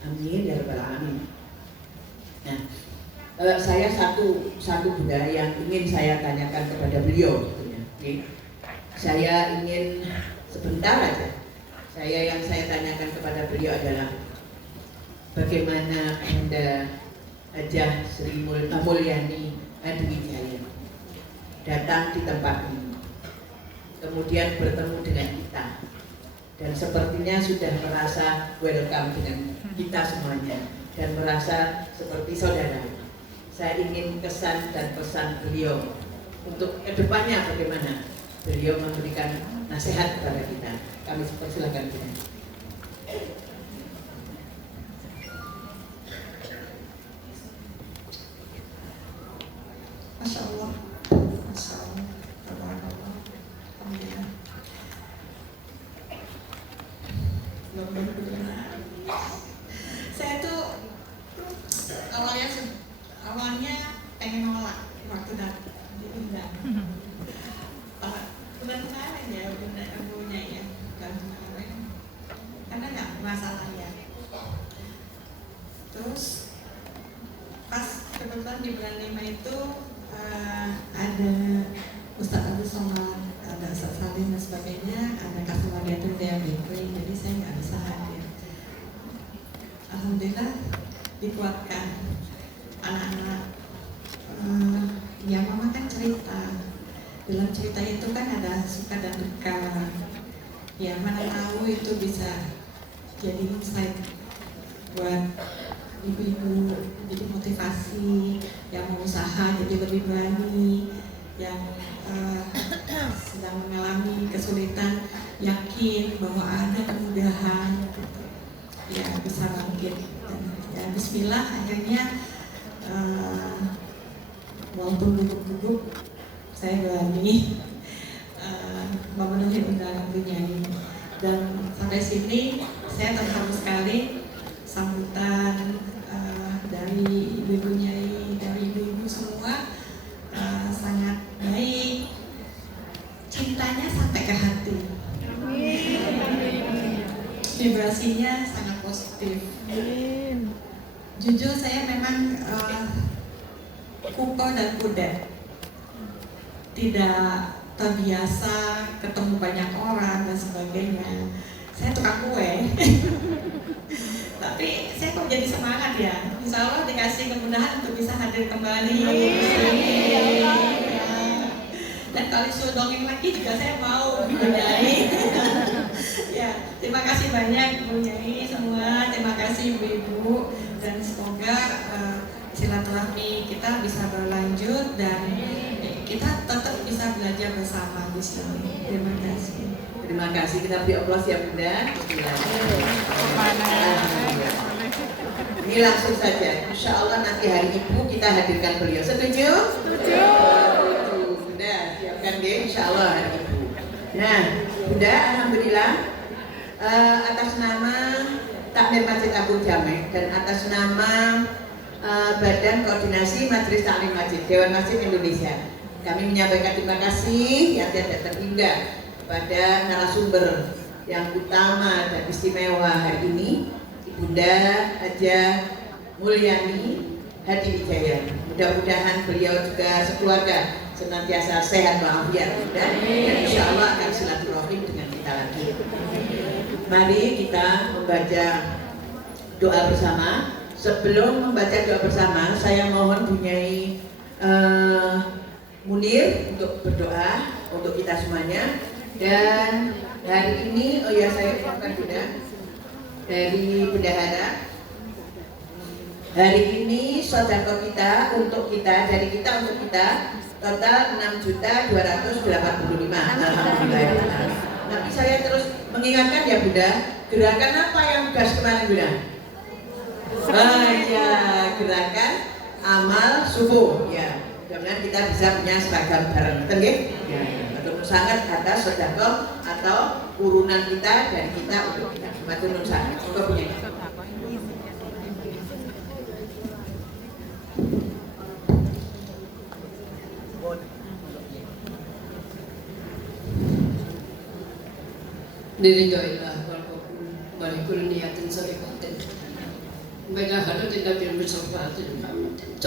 Amin ya rabbal alamin. Nah, saya satu Bunda yang ingin saya tanyakan kepada beliau. Okay. Saya ingin sebentar aja. Yang saya tanyakan kepada beliau adalah bagaimana Bunda Hajah Sri Mulyani Hadiwijaya datang di tempat ini, kemudian bertemu dengan kita, dan sepertinya sudah merasa welcome dengan kita semuanya dan merasa seperti saudara. Saya ingin kesan dan pesan beliau untuk kedepannya bagaimana beliau memberikan nasihat kepada kita. Kami persilakan kita. Masya Allah, Masya Allah, Tabarakallah, Alhamdulillah. Saya tuh awalnya pengen nolak waktu datang, jadi enggak. Kemarin ya Bunda ya, karena nggak masalah ya. Terus pas kebetulan di bulan 5 itu ada Ustadz Abu Somad, ada Ustadz Salim dan sebagainya, ada customer gathering diabetes, jadi saya nggak bisa hadir. Alhamdulillah dikuatkan anak-anak. Ya mama kan cerita, dalam cerita itu kan ada suka dan duka. Ya mana tahu itu bisa jadi insight buat ibu-ibu, jadi motivasi yang mau usaha jadi lebih berani, yang sedang mengalami kesulitan yakin bahwa ada kemudahan gitu. Ya bisa bangkit dan ya bismillah akhirnya walaupun gugup-gugup saya berani memenuhi undangan penyanyi, dan sampai sini saya terharu sekali sambutan dari ibu-ibu nyai, dari ibu-ibu semua sangat baik, cintanya sampai ke hati, vibrasinya sangat positif. Jujur saya memang kupa dan kuda. Tidak terbiasa ketemu banyak orang dan sebagainya. Saya tukang kue. Tapi saya kok jadi semangat ya. Insya Allah dikasih kemudahan untuk bisa hadir kembali. Dan kalau disuruh dongeng lagi juga saya mau, Bu Nyai. Ya, terima kasih banyak Bu Nyai semua. Terima kasih Ibu-ibu, dan semoga silaturahmi kita bisa berlanjut dan kita tetap bisa belajar bersama di sini. Terima kasih. Terima kasih, kita beri aplaus ya Bunda. Ini langsung saja, insya Allah nanti hari Ibu kita hadirkan beliau. Setuju? Setuju. Bunda, siapkan deh insya Allah hari Ibu. Nah, Bunda, alhamdulillah atas nama Takmir Masjid Abu Jamek dan atas nama Badan Koordinasi Majelis Taklim Masjid Dewan Masjid Indonesia, kami menyampaikan terima kasih yang tidak terhingga pada narasumber yang utama dan istimewa hari ini, Ibunda Haja Mulyani Hadi Wijaya. Mudah-mudahan beliau juga sekeluarga senantiasa sehat walafiat dan insya Allah akan silaturahim dengan kita lagi. Mari kita membaca doa bersama. Sebelum membaca doa bersama, saya mohon Bu Nyai Munir untuk berdoa untuk kita semuanya. Dan hari ini, oh ya saya ucapkan Bunda dari Bendahara, hari ini sedekah kita untuk kita, dari kita untuk kita total 6.285. Alhamdulillah. Tapi saya terus mengingatkan ya Bunda, gerakan apa yang gas kemarin Bunda? Ya, gerakan amal subuh ya. Mudah-mudahan kita bisa punya seragam bareng, betul ya? Untuk sangat atas sedekah atau urunan kita dari kita untuk kita. Matur nuwun sangat. Semoga punya. Diridhoilah wal qabul walikul niyatin shalihatin. Baina hadatin nabil musafatin Muhammadin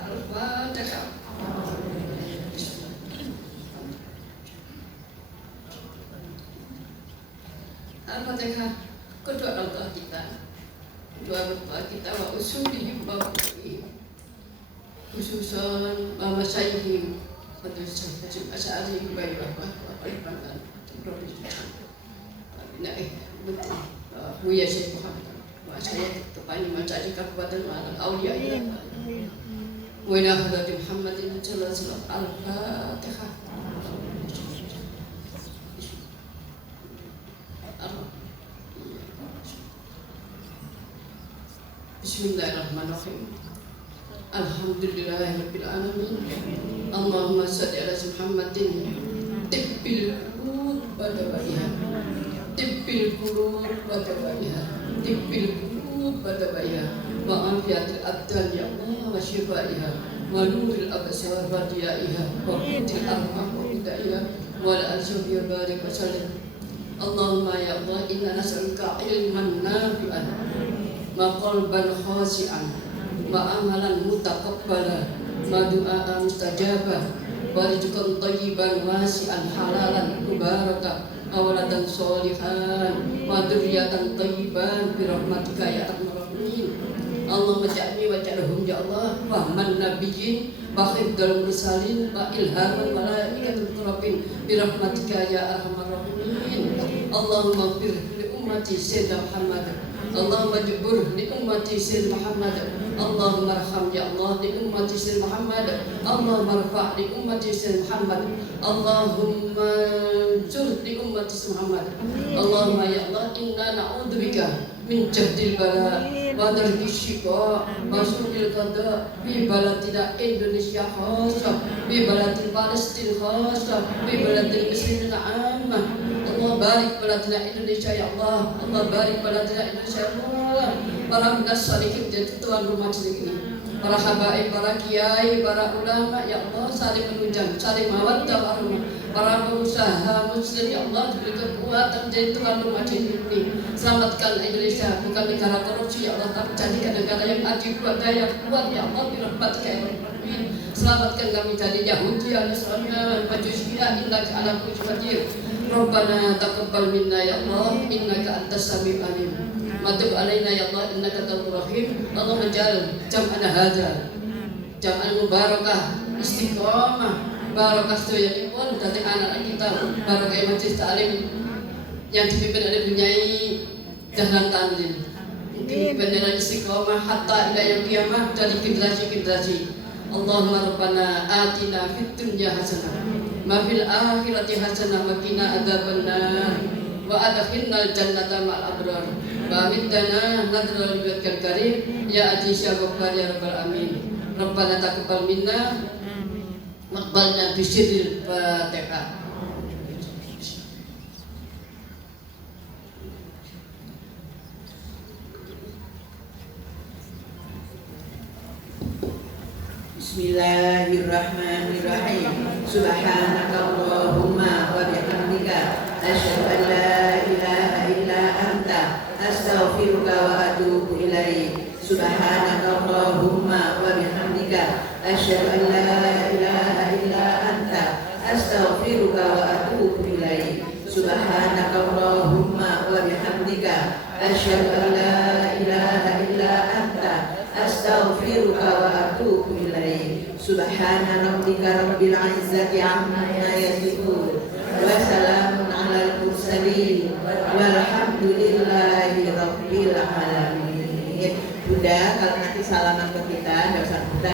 Al-Fatihah. Al-Fatihah. Kedua Allah kita, doa berdoa kita wa usulihim wa khususan wa masyayihim wa tusyahim asyarihim wa rahmah wa qaliban betul. Buya Syekh Muhammad. Saya tepatnya mencari kabupaten Malang Aulia wa ila hadrati Muhammadin sallallahu alaihi wasallam. Al-Fatihah. Bismillahirrahmanirrahim. Alhamdulillahirabbil alamin. Allahumma shalli ala Muhammadin tibbil qulub wa dawaiha. Tibbil qulub wa dawaiha. Tibbil qulub wa dawaiha. Wa afiyatil abdan ya Allah wa shifaiha. Wa nuril absar wa diyaiha. Wa qutil arham wa bidaiha. Wa la al-shubi wa barik wa sallim. Allahumma ya Allah inna nas'aluka ilman nafi'an wa qalban khashi'an wa amalan mutaqabbala wa du'aan mustajabah wa rizqan thayyiban wasi'an halalan mubarakan wa waladan sholihan wa dzurriyyatan thayyiban bi rahmatika ya arhamar rahimin. Allahumma ja'alni wa ja'alhum ya Allah fahman nabiyyin wa khifdal mursalin wa ilhaman malaikatul muqarrabin bi rahmatika ya arhamar rahimin. Allahumma ighfir li ummati sayyidina Muhammad. Allahumma jibur li ummati sayyidina Muhammad. Allahumma arham ya Allah li ummati sayyidina Muhammad. Allahumma rfa' li ummati sayyidina Muhammad. Allahumma zur li ummati sayyidina Muhammad. Allahumma ya Allah inna na'udzubika min jahdil bala wa darki syiqa wa su'il qada bi baladina Indonesia khassa bi baladil Palestin khassa bi baladil muslimin ammah. Allah barik baladina Indonesia ya Allah. Allah barik baladina Indonesia ya Allah. Para minas salihin jadi tuan rumah ini. para habaib, para kiai, para ulama, ya Allah saling menunjang, saling mawaddah warahmah. Para pengusaha muslim, ya Allah diberi kekuatan jadi tuan rumah di ini. Selamatkan Indonesia, bukan negara korupsi, ya Allah, tapi jadikan negara yang adil, yang kuat, ya Allah, birahmatika ya Rabbal. Selamatkan kami dari Yahudi, Al-Nasrani, Majusiya, innaka ala kulli qadir. Rabbana taqabbal minna ya Allah, innaka antas samiul alim. Matub alaina ya Allah, innaka tawwabur rahim. Allah menjal jam'ana hadza jam'an mubarakah, istiqomah, barakah sedoyanipun dhateng anak kita, barakah majelis taklim yang dipimpin oleh Bunyai Dahlan Tamrin. Beneran istiqomah hatta ila yaumil qiyamah dari generasi-generasi. Allahumma rabbana atina fid dunya hasanah wa fil akhirati hasanah wa qina adzabannar wa adkhilnal jannata ma'al abrar wa middana nadral wajhikal karim ya aziz ya ghaffar ya rabbal alamin. Rabbana taqabbal minna waqbalna bisyirril fatihah. Bismillahirrahmanirrahim. Subhanakallahumma wa bihamdika asyhadu an la ilaha illa anta astaghfiruka wa atubu ilaik. Subhanakallahumma wa bihamdika asyhadu an la ilaha illa anta astaghfiruka wa atubu ilaik. Subhanakallahumma wa bihamdika asyhadu an la ilaha illa anta astaghfiruka wa atubu ilaik. Subhana rabbika rabbil izzati amma yasifun wa salamun alal mursalin walhamdulillahi rabbil alamin. Bunda, kalau nanti salaman ke kita, nggak usah